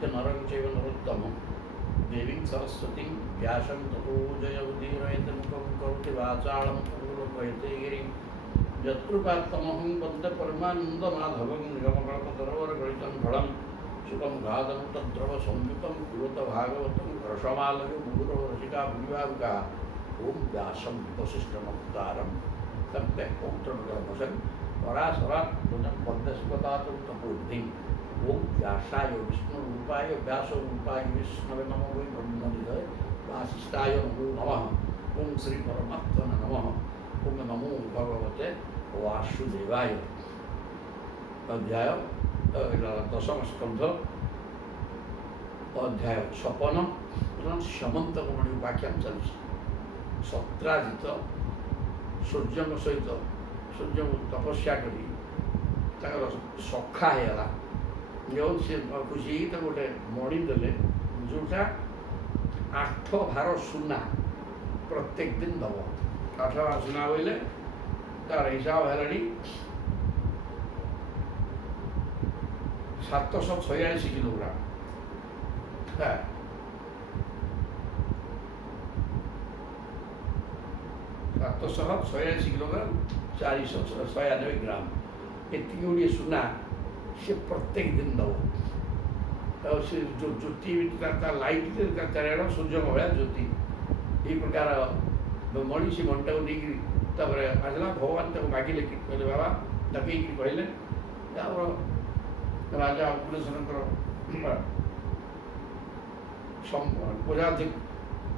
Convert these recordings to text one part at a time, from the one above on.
नमस्कृत्य नरं चैव नरोत्तमं देवीं सरस्वतीं व्यासं ततो जयमुदीरयेत् मुखं करोति वाचालं पूर्वपयते गिरिं यत्कृपात्तमहं वन्दे परमानन्दमाधवं निगमकल्पतरोर्गलितं फलं सुखं गादं तद्रवसंयुतं पिबत भागवतं रसमालयो मुहुरो रसिका भूरिभावुका ॐ व्यासं वसिष्ठमवतारं तप्ते पौत्रमसन् पराशरात् भुजं पद्मस्पतातं तपोधिं ॐ व्यासाय विष्णुरूपाय व्यासरूपाय विष्णवे नमो वै ब्रह्मनिधये वासिष्ठाय नमो नमः ॐ श्रीपरमात्मने नमः ॐ नमो भगवते वासुदेवाय। अध्याय दशम स्कंध अध्याय 56 समंतकमणि उपाख्यान चलती। सत्राजित सूर्य सहित सूर्य तपस्या करी सखा है जो सी खुशी तो गोटे मणि देले जोटा 8 भार सुना प्रत्येक दिन दब 8 भार सुना बोले तार हिसाब है 746 किलोग्राम। 746 किलोग्राम 496 ग्राम ये सुना से प्रत्येक दिन दब से जो ज्योति लाइट चारिड़ सूर्य भाया ज्योति ये प्रकार मणि से मणिटा को नहीं आसला भगवान तक मागिले कहले बाबा डकई कहले राजा उपनेश्वर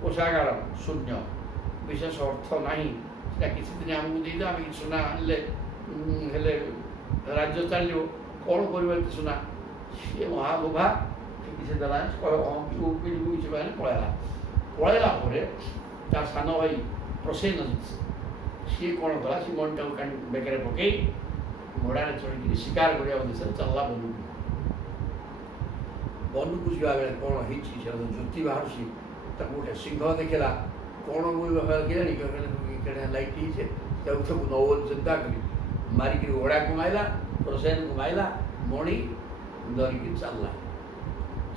कोषागार शून्य विशेष अर्थ नहीं किसी दिन आमको देदेव आम सुना आनले राज्य चलो कौन कर सुना सी महालोभा किसी देला पलैला पलैला सान भाई प्रसेनजित सी कौन कला सी मणिटा बेकर पकई घोड़ा चढ़ी शिकार करने उद्देश्य चलला बनू को जा बेले कौन हो ज्योति बाहर गोटे सिंह देखला कौन के लाइट नौ चिंता कर मारिक घोड़ा को माइला प्रसेन को माइला मणि धरिकी चलला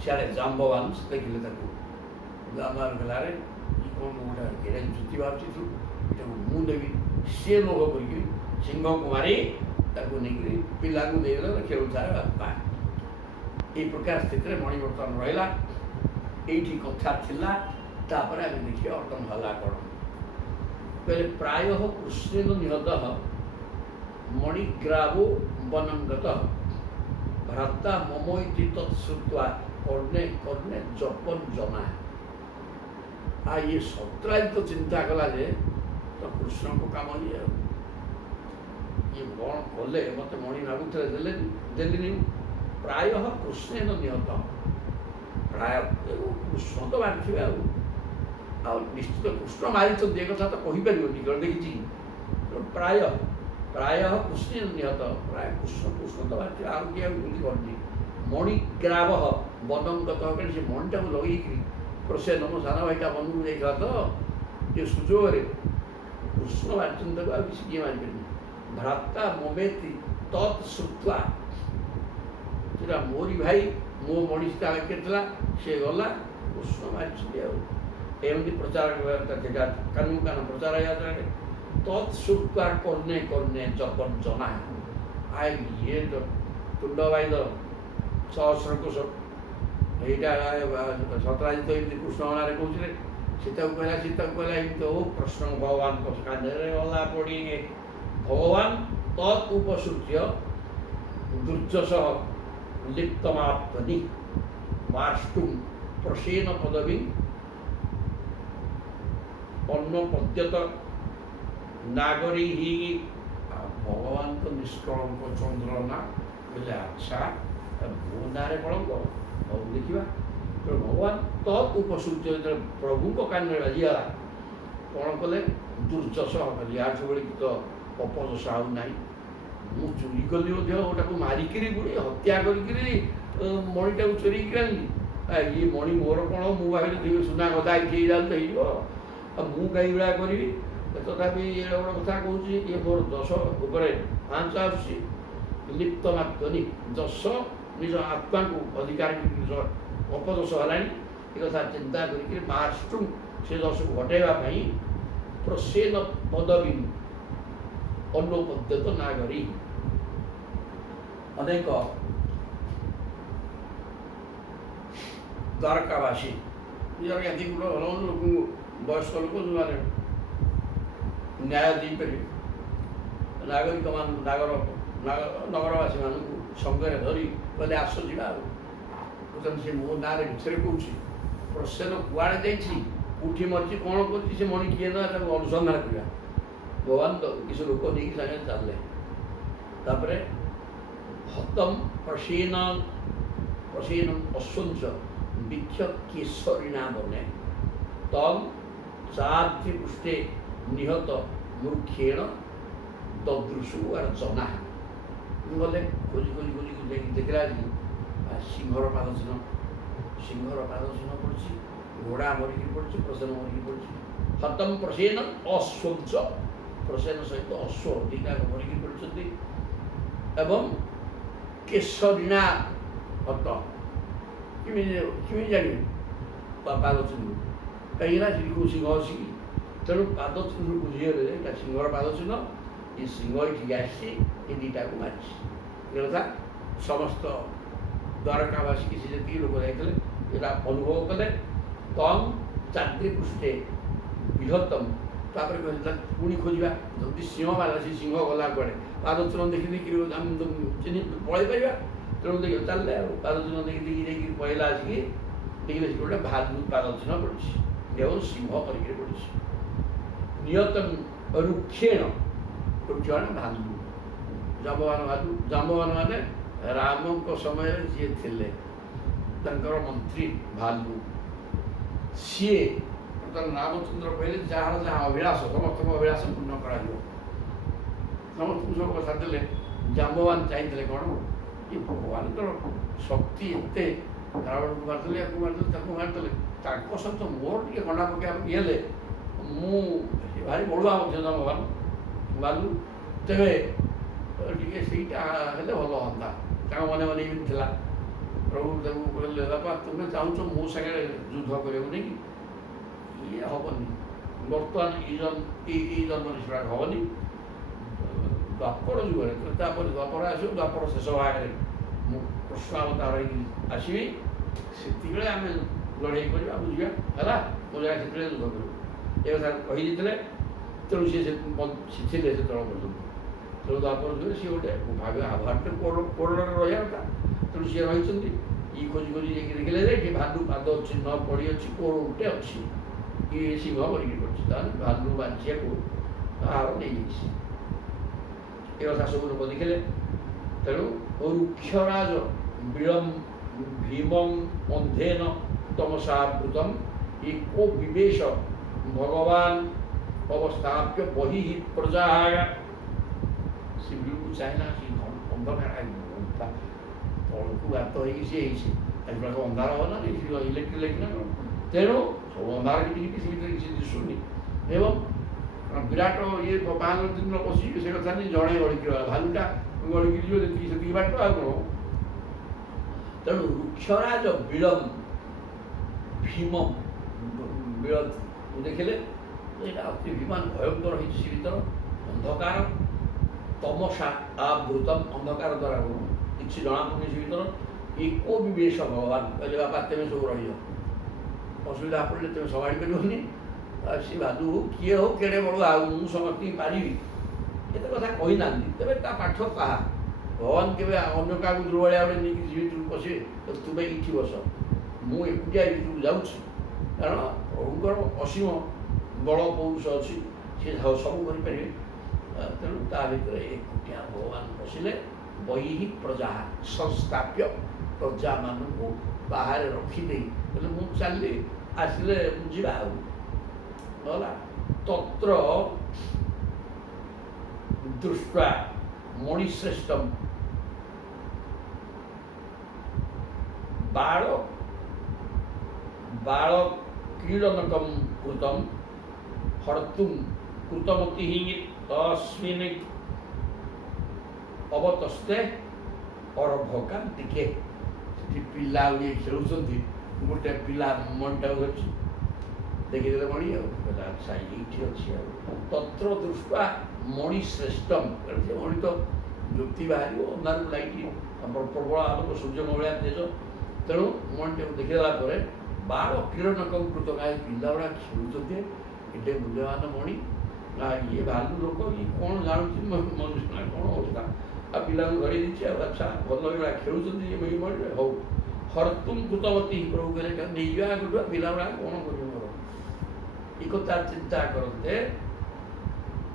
सियाड़े जाम्बवान देखिले जाम्बान कहला रे कौन गोटे ज्योति बाहर मुझे सी लोभ कर सिंह को मारी नहीं पिला को देदेल खेलुचार बापा ये प्रकार स्थित मणि बर्तमान रहा ये कथा थिला तापर आम देखिए अर्तन हला कौन कहले प्राय कृष्णेन निहत मणिग्रावो वनंगत भ्राता ममोति तत्श्रुत्वा कर्णे कर्णे जपन जना आ ये सत्राजित चिंता कला जे तो कृष्ण को काम नहीं ये कौन कले मत मणि मागुले देली प्राय कृष्णेन निहत प्राय कृष्ण तो मारी निश्चित कृष्ण मारी ये कथा तो कहीपर देखी प्राय प्राय कृष्णेन निहत प्राय कृष्ण कृष्ण तो मारी किए करनी मणिग्राव वनंगत से मणिटा को लगे प्रसेन मो सान भाईटा मन को जाता तो ये सुजोग कृष्ण मारी किए मारी भ्राता ममेति तत्श्रुत्वा जोटा मोरी भाई मो मणि केला सी गला कृष्ण मारी एमती प्रचार कानून कान प्रचार यात्रा तत्श्रुत्वा कर्णे कर्णे जपन जना आई ये तुंडवाई सहस्रकोश यहाँ सत्राजित कृष्ण नारे कहते सीता को कहला तो कृष्ण भगवान गला पड़ी भगवान तत्पसृत्य दुर्जस लिप्तमाप्तनि वाष्टुम प्रसेन पदवी अन्नपद्यत नागरी ही भगवान तो निष्कलंक चंद्र ना बोले अच्छा मो ना कलंक देखा भगवान तत्पसृत्य प्रभु को कान में बाजिगला कौन कले दुर्जस या तो अपजस आउ ना मु चोरी कली गोटा को मारिक हत्या कर मणिटा चोरी आनी ये मणि मोर कौन मुझे भाई सुना गदा ये मुझे कहीं भाया करी तथापि ये गोटे कथा कहूँ ये मोर दश उपरे आंच आसी लिप्त मात्नि जस निज आत्मा को अधिकार ଅପଦୋଷ ହେଲାଣି ଏ କଥା ଚିନ୍ତା କରିକି ମାଷ୍ଟୁ ସେ ଦୋଷକୁ ଘଟାଇବା ପାଇଁ ପ୍ରସେନ ପଦବୀ ଅନୁପଦ୍ୟତ ନାଗରୀ ଅନେକ ଦ୍ୱାରକାବାସୀ ନିଜର ଜ୍ଞାତି ଲୋକଙ୍କୁ ବୟସ୍କ ଲୋକ ଯେଉଁମାନେ ନ୍ୟାୟ ଦେଇପାରିବେ ନାଗରିକ ନଗରବାସୀମାନଙ୍କୁ ସଙ୍ଗରେ ଧରି କହିଲେ ଆସ ଯିବା ଆଉ ବର୍ତ୍ତମାନ ସେ ମୋ ନାଁରେ ଭିତରେ କହୁଛି ପ୍ରସେନ କୁଆଡ଼େ ଯାଇଛି କୋଉଠି ମରିଛି କ'ଣ କରୁଛି ସେ ମଣି କିଏ ନା ତାକୁ ଅନୁସନ୍ଧାନ କରିବା ଭଗବାନ ତ କିଛି ଲୋକ ନେଇକି ସାଙ୍ଗେ ଚାଲିଲେ ତାପରେ ହତମ ପ୍ରସେନ ଅଶ୍ୱଞ୍ଚ ବିକ୍ଷ କେଶରିଣା ବନେ ତମ୍ ଚାରି ପୃଷ୍ଠେ ନିହତ ମୂର୍ଖେଣ ଦଦୃଶୁ ଅର୍ଜନା ଗଲେ ଖୋଜି ଯାଇକି ଦେଖିଲା ସିଂହର ପାଦ ଚିହ୍ନ ପଡ଼ିଛି ଘୋଡ଼ା ମରିକି ପଡ଼ିଛି ପ୍ରସେନ ମରିକି ପଡ଼ିଛି ହତମ ପ୍ରସେନ ଅଶ୍ୱଞ୍ଚ ପ୍ରସେନ ସହିତ ଅଶ୍ୱ ଦୁଇଟା ମରିକି ପଡ଼ିଛନ୍ତି ଏବଂ କେଶରିଣା ହତ କେମିତି ଜାଣିବେ ପାଦ ଚିହ୍ନ କାହିଁକିନା ସେଠି ସିଂହ ଅଛି ତେଣୁ ପାଦ ଚିହ୍ନକୁ ବୁଝିଗଲେ ଏଇଟା ସିଂହର ପାଦ ଚିହ୍ନ ଏ ସିଂହ ଏଠିକି ଆସିଛି ଏ ଦୁଇଟାକୁ ମାରିଛି ଏ କଥା ସମସ୍ତ ଦ୍ୱାରକାବାସୀ ସେ ଯେତିକି ଲୋକ ଯାଇଥିଲେ ଏଇଟା ଅନୁଭବ କଲେ ତମ୍ ଚାରି ପୃଷ୍ଠେ ବୃହତ୍ତମ ତାପରେ କହିଲେ ପୁଣି ଖୋଜିବା ଯଦି ସିଂହ ମାରିଲା ସେ ସିଂହ ଗଲା କୁଆଡ଼େ ପାଦ ଚିହ୍ନ ଦେଖି ଦେଇକି ଆମେ ଚିହ୍ନି ପଳେଇ ପାରିବା ତେଣୁ ଦେଖି ଚାଲିଲେ ଆଉ ପାଦ ଚିହ୍ନ ଦେଖି ଯାଇକି ପଳେଇଲା ଆସିକି ଦେଖିଲେ ସେଠି ଗୋଟେ ଭାଲୁ ପାଦ ଚିହ୍ନ ପଡ଼ିଛି ଏବଂ ସିଂହ କରିକି ପଡ଼ିଛି ନିୟତ ରୁକ୍ଷେଣ ରୁକ୍ଷଣ ଭାଲୁ ଜାମ୍ବବାନ ମାନେ ରାମଙ୍କ ସମୟରେ ଯିଏ ଥିଲେ ତାଙ୍କର ମନ୍ତ୍ରୀ ଭାଲୁ ସିଏ ବର୍ତ୍ତମାନ ରାମଚନ୍ଦ୍ର କହିଲେ ଯାହାର ଯାହା ଅଭିଳାଷ ସମସ୍ତଙ୍କ ଅଭିଳାଷ ପୂର୍ଣ୍ଣ କରାଯିବ ସମସ୍ତଙ୍କୁ ସବୁ କଥା ଦେଲେ ଜାମ୍ବବାନ ଚାହିଁଥିଲେ କ'ଣ କି ଭଗବାନଙ୍କର ଶକ୍ତି ଏତେ ରାବଣକୁ ମାରିଦେଲେ ୟାକୁ ମାରିଦେଲେ ତାକୁ ମାରିଦେଲେ ତାଙ୍କ ସହିତ ମୋର ଟିକେ ଗଣ୍ଡା ପକାଇବା ହେଲେ ମୁଁ ଭାରି ବଢ଼ୁଆ ମଧ୍ୟ ଜାମ୍ବବାନ ଭାଲୁ ତେବେ ଟିକେ ସେଇଟା ହେଲେ ଭଲ ହୁଅନ୍ତା ତାଙ୍କ ମନେ ଏମିତି ଥିଲା ପ୍ରଭୁ ତାକୁ କହିଲେ ବାପା ତୁମେ ଚାହୁଁଛ ମୋ ସାଙ୍ଗରେ ଯୁଦ୍ଧ କରିବାକୁ ନେଇକି ଇଏ ହେବନି ବର୍ତ୍ତମାନ ଏଇ ଜନ୍ମରେ ସେଟା ହେବନି ଦ୍ୱାପର ଯୁଗରେ ତାପରେ ଦ୍ୱାପର ଆସିବ ଦ୍ୱାପର ଶେଷ ଭାଗରେ ମୁଁ କୃଷ୍ଣାବତାର ହେଇକି ଆସିବି ସେତିକିବେଳେ ଆମେ ଲଢ଼େଇ କରିବା ବୁଝିବା ହେଲା ମୋ ଜାଗା ସେତେବେଳେ ଯୁଦ୍ଧ କରିବୁ ଏ କଥା କହିଦେଇଥିଲେ ତେଣୁ ଥିଲେ ସେତେବେଳେ ପର୍ଯ୍ୟନ୍ତ ତେଣୁ ଦ୍ୱାପର ଯୁଗରେ ସିଏ ଗୋଟେ ଭାରତରେ କୋରଡ଼ରେ ରହିବା କଥା ତେଣୁ ସିଏ ରହିଛନ୍ତି ଇ ଖୋଜି ଯାଇକି ଦେଖିଲେ ଯେ ଏଠି ଭାଲୁ ପାଦ ଚିହ୍ନ ପଡ଼ିଅଛି କୋରଡ଼ଟେ ଅଛି ଇଏ ସିଂହ କରିକି ପଡ଼ିଛି ତାହେଲେ ଭାଲୁ ବାଞ୍ଚିବାକୁ ତାହାର ନେଇଯାଇଛି ଏ କଥା ସବୁ ଲୋକ ଦେଖିଲେ ତେଣୁ ରୁକ୍ଷରାଜ ଭୀମଂ ଅନ୍ଧେନ ତମସାବୃତମ୍ एको विवेश भगवान अवस्थाप्य बहि प्रजा से बिल्कुल चाहना कि अंधकार तौक गात हो अंधार होना इलेक्ट्रिक लाइट ना तेणु सब अंधार किसी दिशुनि एवं विराट ये महानदी बसी से कथा नहीं जड़े गड़की भालुटा गड़की जी बाट आ तेणु वृक्षराज विलम भीम विलम देखिले अति विमान भयंकर होती भर अंधकार तमसा आवृतम अंधकार द्वारा किसी जना पड़े से भर एको विवेश भगवान कहले बापा तेज सब रही असुविधा पड़े तुम संभाड़ी पारनी सी भालू हो किए हो केड़े बड़ आउ समस्त पारि ये कथा कही ना तेज पाठ क्या भगवान के अन्य क्या दुर्बलिया गोटे नहीं जीवित पशे तो तुम्हें ये बस मुझे जाऊँ कारण प्रभुकर असीम बल पौरुष अच्छी सी सब करें तेणु ता भर एकुटिया भगवान बसिले बही प्रजा संस्थाप्य प्रजा मान बाहर रखिदे मुझे चलि आसिले बुझा गला तत्र दृष्टा मणिश्रेष्ठ बालक्रीडनकं कृतं हर्तुं कृतमतिः तस्मिन् अवतस्ते अर्भकान्तिके पिला खेलुंट गोटे पिला मणिटा धरछि देखिदेले मणि अच्छा ये अच्छी तत्र दृष्टा मणि श्रेष्ठम से मणि तो ज्योति बाहर अंधार लाइट प्रबल आलोक सूर्य भाया तेज तेणु मणि देखला बाल किरणक कृत गाय पिला गुड़ा खेलुचे एटे मूल्यवान मणि ये भालू लोक ये कौन जानूँ मनुष्य ना कौन अवस्था आ पिला धरी दी अच्छा भल खेलुं ये मणि हौ हरतुम कृतवती प्रभु कहले नहीं जा गुड़ा पिला गुड़ा कौन कर एकता चिंता करते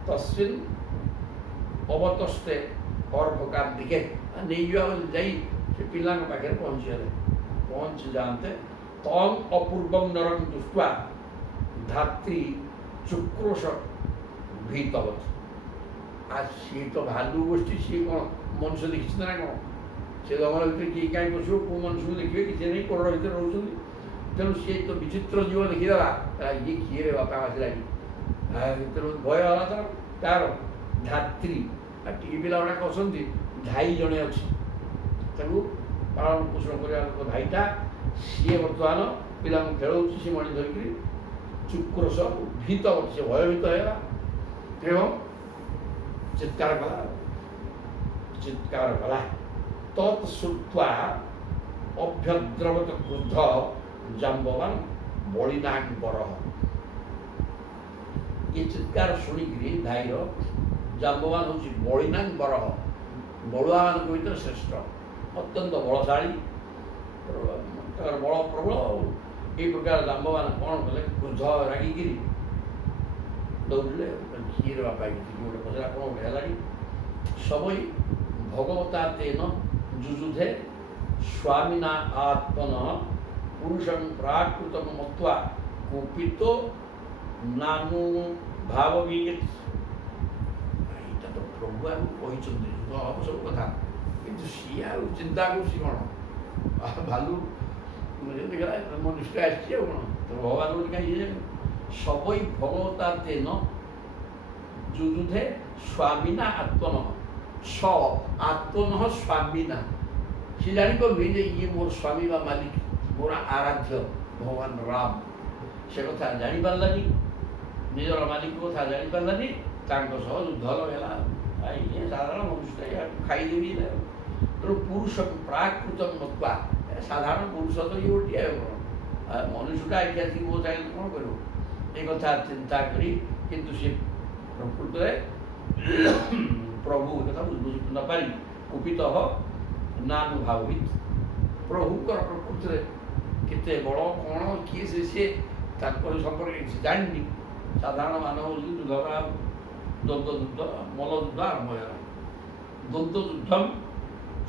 तस्मिन अवतस्ते अर्भकार दिखे नहीं जाई से पिला पाखे पहुँच जाते तम अपूर्वम नरम दृष्टा धात्री चुक्रोश भीतवत आ सी तो भालू गोष्ठी सी कौन मनुष्य देखी ना कौन से जंगल भर किए कहीं बस कौ मनुष्य देखिए किसी नहीं कोड़ भर रोच तेणु सी तो विचित्र जीव देखीदेला ये किए रे बापा आसला तेणु भय है तार धात्री टी पिला गुड़ाक अच्छा धाई जड़े अच्छी तेणु पालन पोषण कर धाईटा सी बर्तमान पिला खेल सी मणि धरिकी चुक्रोश भीत से भयभीत होगा एवं चित्कार कला तत्श्रुवा अभ्यद्रवत क्रुद्ध जाम्बवान बलिनाग बरह ये चित्कार शुणिकी धाईर जाम्बवान हूँ बलिनाग बरह बड़ुआ मान भर श्रेष्ठ अत्यंत बलशाली बल प्रबल ये प्रकार जाम्बवान कौन कले क्रुद्ध रागिकी दौड़े क्षीर बापा गोटे पचरा कौन गोटे है सबई भगवता तेन जुजुधे स्वामीना आत्मन पुरुषं प्राकृत मत्वा कुपितो नानु भाववीत तो प्रभु आम हम सब कथा कि सी आ चिंता कर कौन भालू मनुष्य आसी कौन तो भगवान कहीं सबई भगवता तेन जुजुधे स्वामीना आत्मन स आत्मन स्वामीना सी जापर ये मोर स्वामी व मालिक मोर आराध्य भगवान राम से कथा जापारानी निजर मालिक कथा जापारानी युद्ध लगेगा ये साधारण मनुष्य खाईदेवी तेणु पुरुष प्राकृत मत्वा साधारण पुरुष तो ये गोटे मनुष्यटा एटी आसिक मो चाहिए कौन कर ये कथा चिंता करी किंतु सी प्रकृत प्रभु कथा बुझ न पारी कुपित नानुभावित प्रभुकर प्रकृति केते बड़ कौन किए से संपर्क जानी साधारण मानव युद्ध द्वंद्व युद्ध मल युद्ध आरंभ हो द्वंद्व युद्धम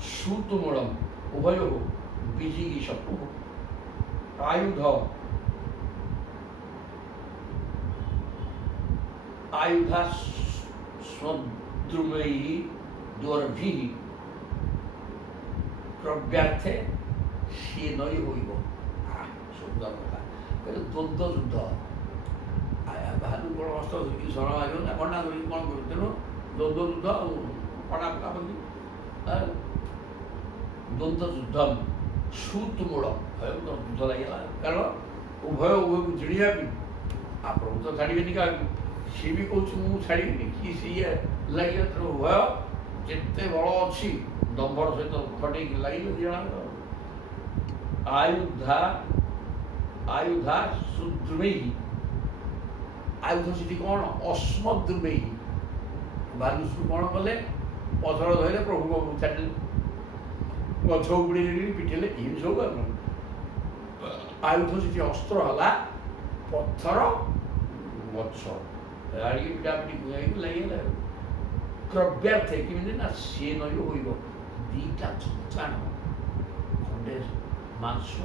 सुतुमूलम उभय विजिगीषु आयुध आयुधा स्वद्रुमयी द्वर्भि प्रव्यार्थे सी नई हो सुंदर कथा कहते द्वंद्व युद्ध भालू कौन हस्त धरिकी शरण मार ना कणा धरिकी कौन कर तेणु द्वंद्व युद्ध कणा पकापी द्वंद्व युद्धम सुतुमूल युद्ध लगे कारण उभय उभय को जिणिया आप प्रभु तो छाड़े क्या सी भी कौन मुझे छाड़ी कि सी लगे तेणु उभय जिते बल अच्छी दम्भर सहित फटे लगे दिजण आयुधा आयुधा सुद्रुमेयी आयुध सीटी कौन अस्मद्रुमेयी भालुसु कौन कले पथर धरले प्रभु को छाड़े गछ उड़ी पिटिले ये सब आयुध सीटी अस्त्र है पत्थर गछ पिटापिटी लगे क्रव्यार्थे कि ना सी नई हो दीटा चुचाण खंडे मांस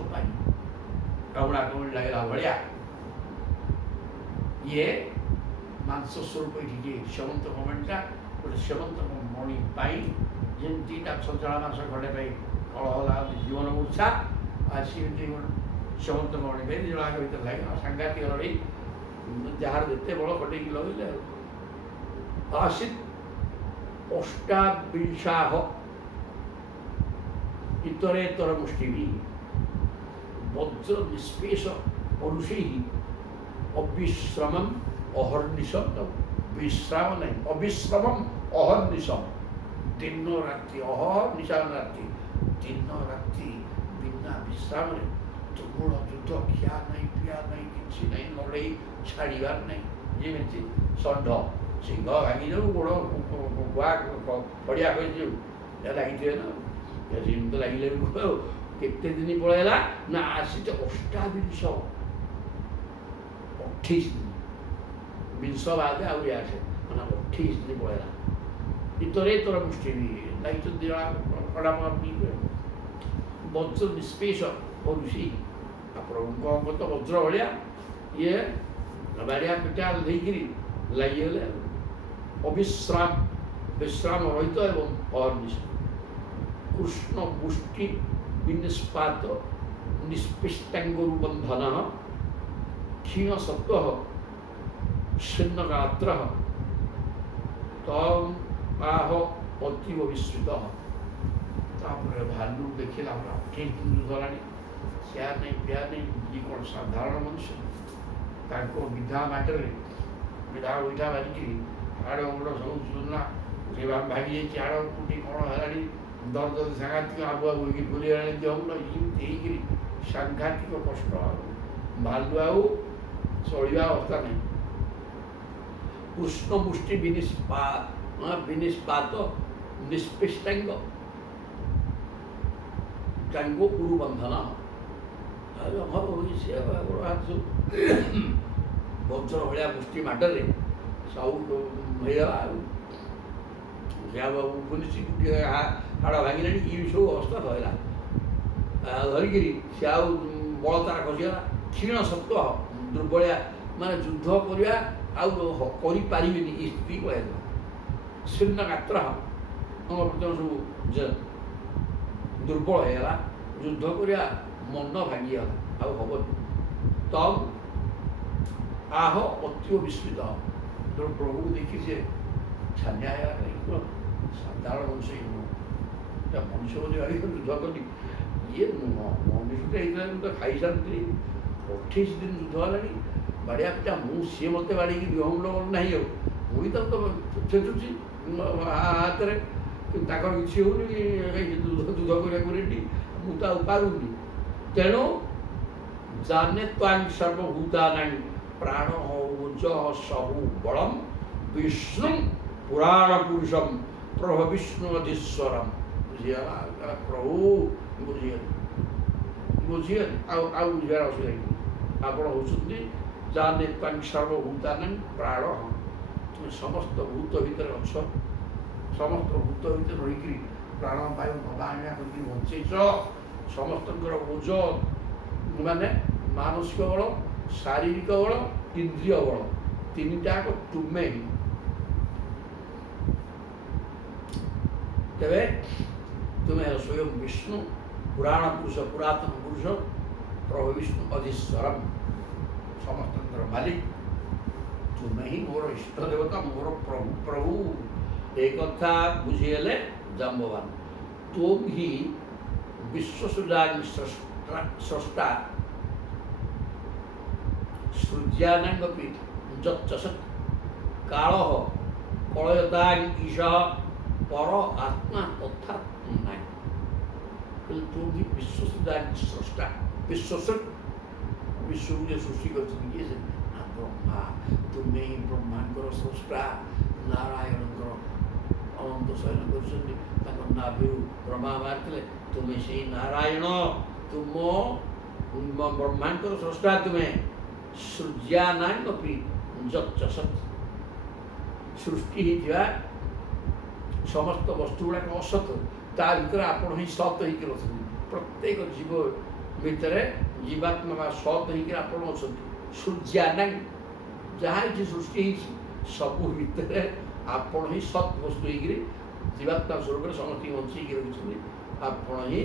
कमड़ा कमड़ी लगेगा भाया ये मांस स्वरूप ये सेमंत कमेंटा गोटे सेमंत मणि जमीटा सजड़ा मास खंडे कलहला जीवन मूर्छा आसी सेमंत मणि जड़ा भर लगे सांघातिक लड़े जार जिते बड़ कटे लगे आसित अष्टाविंशाह इतरेतर मुष्टि ବଜ୍ର ନିଷ୍ପେଷ ପରୁଷେଇ ଅବିଶ୍ରମମ୍ ଅହର୍ନିଶମ୍ ତାକୁ ବିଶ୍ରାମ ନାହିଁ ଅବିଶ୍ରମମ୍ ଅହର୍ନିଶମ୍ ଦିନ ରାତି ଅହର୍ନିଶା ରାତି ଦିନ ରାତି ବିନା ବିଶ୍ରାମରେ ତୁମୁଳ ଯୁଦ୍ଧ ଖିଆ ନାହିଁ ପିଆ ନାହିଁ କିଛି ନାହିଁ ଲଢ଼େଇ ଛାଡ଼ିବାର ନାହିଁ ଯେମିତି ଷଣ୍ଢ ସିଂହ ଭାଙ୍ଗିଯାଉ ଗୋଡ଼ ଗୁଆ ପଡ଼ିଆ ହୋଇଯିବୁ ଲାଗିଥିବେ ନା ସେମିତି ଲାଗିଲେ କେତେ ଦିନ ପଳେଇଲା ନା ଆସିছে ଅଷ୍ଟାବିଂଶ 28 ଦିନ ବିଂଶ ବାଦେ ଆହୁରି ଆସେ ମାନେ 28 ଦିନ ପଳେଇଲା ଭିତରେ ତୋର ମୁଷ୍ଟି ଲାଗିଛନ୍ତି ବଜ୍ର ନିଷ୍ପେଷ ପରୁଷି ପ୍ରଭୁଙ୍କ ଅଙ୍ଗ ତ ବଜ୍ର ଭଳିଆ ଇଏ ବାଡ଼ିଆ ପିଟା ଦେଇକିରି ଲାଗିଗଲେ ଅବିଶ୍ରାମ ବିଶ୍ରାମ ରହିତ ଏବଂ ଅନିଶ କୃଷ୍ଣ ମୁଷ୍ଟି ବିନିଷ୍ପାତ ନିଷ୍ପିଷ୍ଟାଙ୍ଗରୁ ବନ୍ଧନ ক্ষীণ সত্য ছিন্নগাত্র তম আহ অতীব বিস্মৃত তারপরে ভালু দেখিলা ঠিক ধরানি খিয়া নেই পিয়া নেই ই কোন সাধারণ মনুষ্য তাঙ্ক বিধা মাଟরে বিধা উঠা মারিকি ହାଡ଼ ଗୋଡ଼ ସବୁ ସୁନା ସେ ଭାଙ୍ଗି ଯାଇଛି ହାଡ଼ କୋଉଠି କ'ଣ ହେଲାଣି ଦର୍ଦ ସାଂଘାତିକ ଆବୁ ଆବୁ ହେଇକି ବୁଲିଗଲାଣି ଦେହଗୁଡ଼ ଏମିତି ହେଇକିରି ସାଂଘାତିକ କଷ୍ଟ ଆଉ ଭାଲୁ ଆଉ ଚଳିବା ଅବସ୍ଥା ନାହିଁ କୃଷ୍ଣ ମୁଷ୍ଟି ବିନିଷ୍ପାତ ନିଷ୍ପିଷ୍ଟାଙ୍ଗ ତାଙ୍କ ଉରୁ ବନ୍ଧନ ଅମର ହୋଇଛି ବଜ୍ର ଭଳିଆ ମୁଷ୍ଟି ମାଟରେ ସବୁ ହେଇଗଲା ଆଉ ପୁଲିସ ହାଡ଼ ଭାଙ୍ଗିଲାଣି ଇଏ ସବୁ ଅବସ୍ଥା ରହିଲା ଧରିକିରି ସେ ଆଉ ବଳ ତାର ଖସିଗଲା କ୍ଷୀଣ ସତ୍ତ୍ୱ ଦୁର୍ବଳିଆ ମାନେ ଯୁଦ୍ଧ କରିବା ଆଉ କରିପାରିବେନି ଏ ସ୍ଥିତି ପଳାଇଗଲା ଶୂନ୍ୟ ଗାତ୍ର ସବୁ ଦୁର୍ବଳ ହେଇଗଲା ଯୁଦ୍ଧ କରିବା ମନ ଭାଙ୍ଗିଗଲା ଆଉ ହବନି ତମ୍ ଆହ ଅତୀବ ବିସ୍ମିତ ପ୍ରଭୁକୁ ଦେଖି ସେ ଛାନିଆ ହେଇଗଲା ସାଧାରଣ ମଣିଷ ହିଁ ନୁହଁ ମଣିଷ ବୋଲି ଭାବି ଯୁଦ୍ଧ କଲି ଇଏ ନୁହଁ ମଣିଷଟା ହେଇଥିଲା ମୁଁ ତ ଖାଇସାରିଥିଲି 28 ଦିନ ଯୁଦ୍ଧ ହେଲାଣି ବାଡ଼ିଆ ପିଟା ମୁଁ ସିଏ ମୋତେ ବାଡ଼ିକି ବିହମୁଣ୍ଡ ନାହିଁ ଆଉ ମୁଁ ବି ତାକୁ ତ ଛେଚୁଛି ହାତରେ ତାଙ୍କର କିଛି ହେଉନି ଯୁଦ୍ଧ କରିବାକୁ ରେଡ଼ି ମୁଁ ତ ଆଉ ପାରୁନି ତେଣୁ ଜାନେ ତ୍ୱାଂ ସର୍ବଭୂତାନାଂ ପ୍ରାଣ ଓଜ ସବୁ ବଳମ୍ ବିଷ୍ଣୁ ପୁରାଣ ପୁରୁଷମ୍ ପ୍ରଭୁ ବିଷ୍ଣୁ ଅଧୀଶ୍ୱରମ୍ ବୁଝିଗଲା ପ୍ରଭୁ ବୁଝିଗଲି ଆଉ ବୁଝିବାର ଅସୁବିଧା ହେଇନି ଆପଣ ହେଉଛନ୍ତି ଜାନେ ତ୍ୱାଂ ସର୍ବଭୂତାନାଂ ପ୍ରାଣ ତୁମେ ସମସ୍ତ ଭୂତ ଭିତରେ ଅଛ ସମସ୍ତ ଭୂତ ଭିତରେ ରହିକିରି ପ୍ରାଣ ବାୟୁ ନବା ଆଣିବା କରିକି ବଞ୍ଚେଇଛ ସମସ୍ତଙ୍କର ଓଜ ମାନେ ମାନସିକ ବଳ ଶାରୀରିକ ବଳ ଇନ୍ଦ୍ରିୟ ବଳ ତିନିଟାକ ତୁମେ ହିଁ ତେବେ ତୁମେ ସ୍ୱୟଂ ବିଷ୍ଣୁ ପୁରାଣ ପୁରୁଷ ପୁରାତନ ପୁରୁଷ ପ୍ରଭୁ ବିଷ୍ଣୁ ଅଧୀଶ୍ୱରମ୍ ସମସ୍ତଙ୍କର ମାଲିକ ତୁମେ ହିଁ ମୋର ଇଷ୍ଟ ଦେବତା ମୋର ପ୍ରଭୁ ଏ କଥା ବୁଝିଗଲେ ଜାମ୍ବବାନ ତୁମ ହିଁ ବିଶ୍ୱସୁଜାନି ସ୍ରଷ୍ଟା ସୂର୍ଯ୍ୟାନାଙ୍ଗପି ଯଚ୍ଚସତ୍ କାଳଃ କଳୟତାଂ ଈଶଃ ପର ଆତ୍ମା ତଥା ନାହିଁ ତୁମ ହିଁ ବିଶ୍ୱସୁଜାନି ସ୍ରଷ୍ଟା ବିଶ୍ୱସୃ ବିଶ୍ୱକୁ ଯେ ସୃଷ୍ଟି କରିଛନ୍ତି କିଏ ସେ ବ୍ରହ୍ମା ତୁମେ ହିଁ ବ୍ରହ୍ମାଙ୍କର ସ୍ରଷ୍ଟା ନାରାୟଣଙ୍କର ଅନନ୍ତ ଶୟନ କରୁଛନ୍ତି ତାଙ୍କ ନାଭିରୁ ବ୍ରହ୍ମା ବାହାରିଥିଲେ ତୁମେ ସେଇ ନାରାୟଣ ତୁମ ବ୍ରହ୍ମାଙ୍କର ସ୍ରଷ୍ଟା ତୁମେ ସୂର୍ଯ୍ୟାନାଙ୍ଗପି ଯଚ୍ଚସତ୍ ସୃଷ୍ଟି ହେଇଥିବା ସମସ୍ତ ବସ୍ତୁ ଗୁଡ଼ାକ ଅସତ୍ ତା ଭିତରେ ଆପଣ ହିଁ ସତ୍ ହେଇକି ଅଛନ୍ତି ପ୍ରତ୍ୟେକ ଜୀବ ଭିତରେ ଜୀବାତ୍ମା ବା ସତ୍ ହେଇକି ଆପଣ ଅଛନ୍ତି ସୂର୍ଯ୍ୟାନାଙ୍ଗ ଯାହା କିଛି ସୃଷ୍ଟି ହେଇଛି ସବୁ ଭିତରେ ଆପଣ ହିଁ ସତ୍ ବସ୍ତୁ ହେଇକିରି ଜୀବାତ୍ମା ସ୍ୱରୂପରେ ସମସ୍ତଙ୍କୁ ବଞ୍ଚେଇକି ରଖିଛନ୍ତି ଆପଣ ହିଁ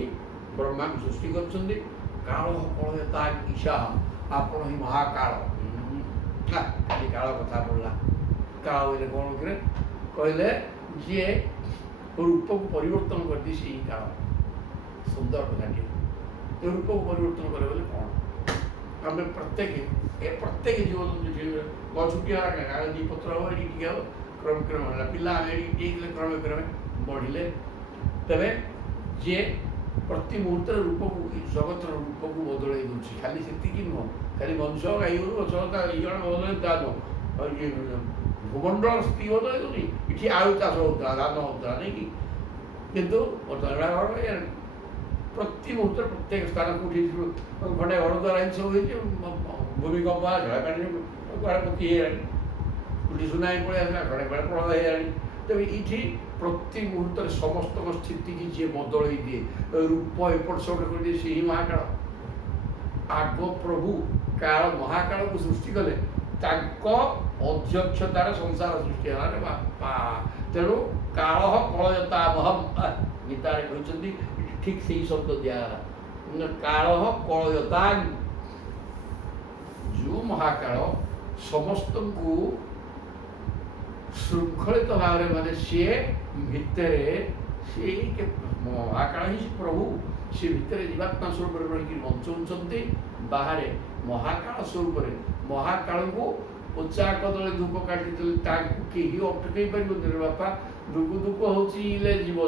ବ୍ରହ୍ମାଙ୍କୁ ସୃଷ୍ଟି କରିଛନ୍ତି କାଳ କଳୟତା ଇଶା ଆପଣ ହିଁ ମହାକାଳ ଖାଲି କାଳ କଥା ପଡ଼ିଲା କାଳ ବୋଇଲେ କ'ଣ କରେ କହିଲେ ଯିଏ ରୂପକୁ ପରିବର୍ତ୍ତନ କରିଦିଏ ସେଇ କାଳ ସୁନ୍ଦର କଥାଟିଏ ରୂପକୁ ପରିବର୍ତ୍ତନ କରେ ବୋଲି କ'ଣ ଆମେ ପ୍ରତ୍ୟେକ ଜୀବନ ଗଛୁଟି ହେଲା ଦୁଇ ପତ୍ର ହେବ ଏଠି ଟିକେ ହେବ କ୍ରମେ କ୍ରମେ ହେଲା ପିଲା ଆମେ ଏଠି ଦେଇଥିଲେ କ୍ରମେ କ୍ରମେ ବଢ଼ିଲେ। ତେବେ ଯିଏ ପ୍ରତି ମୁହୂର୍ତ୍ତରେ ରୂପକୁ ଜଗତର ରୂପକୁ ବଦଳାଇ ଦେଉଛି। ଖାଲି ସେତିକି ନୁହଁ, ଖାଲି ମଣିଷ ଗାଈଗୋରୁ ଗଛଲତା ଏଇଜଣ ବଦଳାଇ ତା ନୁହଁ, ଭୂମଣ୍ଡଳ ସ୍ଥିତି ବଦଳାଇ ଦେଉନି। ଏଠି ଆଳୁ ଚାଷ ହେଉଥିଲା, ଧାନ ହେଉଥିଲା ନାଇଁକି, କିନ୍ତୁ ବର୍ତ୍ତମାନ ପ୍ରତି ମୁହୂର୍ତ୍ତରେ ପ୍ରତ୍ୟେକ ସ୍ଥାନ କେଉଁଠି ଖଣ୍ଡେ ଘର ଦ୍ୱାରା ଏମିତି ସବୁ ହେଇଛି, ଭୂମିକମ୍ପ ଝଡ଼ପାଣି କୁଆଡ଼େ ପୋତି ହେଇଗଲାଣି, କୋଉଠି ସୁନାମି ପଳେଇ ଆସିଲା, ଖଣ୍ଡେ ଖଣ୍ଡେ ପ୍ରଳୟ ହେଇଗଲାଣି। ତେବେ ଏଇଠି ପ୍ରତି ମୁହୂର୍ତ୍ତରେ ସମସ୍ତଙ୍କ ସ୍ଥିତିକି ଯିଏ ବଦଳେଇ ଦିଏ, ରୂପ ଏପଟ ସେପଟ କରିଦିଏ, ସେ ହିଁ ମହାକାଳ। ଆଗ ପ୍ରଭୁ କାଳ ମହାକାଳକୁ ସୃଷ୍ଟି କଲେ, ତାଙ୍କ ଅଧ୍ୟକ୍ଷତାରେ ସଂସାର ସୃଷ୍ଟି ହେଲା ରେ ବାପା। ତେଣୁ କାଳ କଳୟତାମହମ୍, ଗୀତାରେ କହିଛନ୍ତି ଠିକ୍ ସେଇ ଶବ୍ଦ ଦିଆଗଲା, କାଳ କଳୟତାଂ। ଯେଉଁ ମହାକାଳ ସମସ୍ତଙ୍କୁ ଶୃଙ୍ଖଳିତ ଭାବରେ, ମାନେ ସିଏ ଭିତରେ, ସେଇ ମହାକାଳ ହିଁ ପ୍ରଭୁ, ସେ ଭିତରେ ଜୀବାତ୍ମା ସ୍ୱରୂପରେ ରହିକି ବଞ୍ଚଉଛନ୍ତି। ବାହାରେ ମହାକାଳ ସ୍ୱରୂପରେ ମହାକାଳକୁ ଉଚ୍ଚା କଦଳୀ ଧୂପ କାଟିଦେଲେ ତାଙ୍କୁ କେହି ଅଟକେଇ ପାରିବନି ରେ ବାପା। ଦୁଃଖ ଦୁଃଖ ହେଉଛି ଇଲେ ଯିବ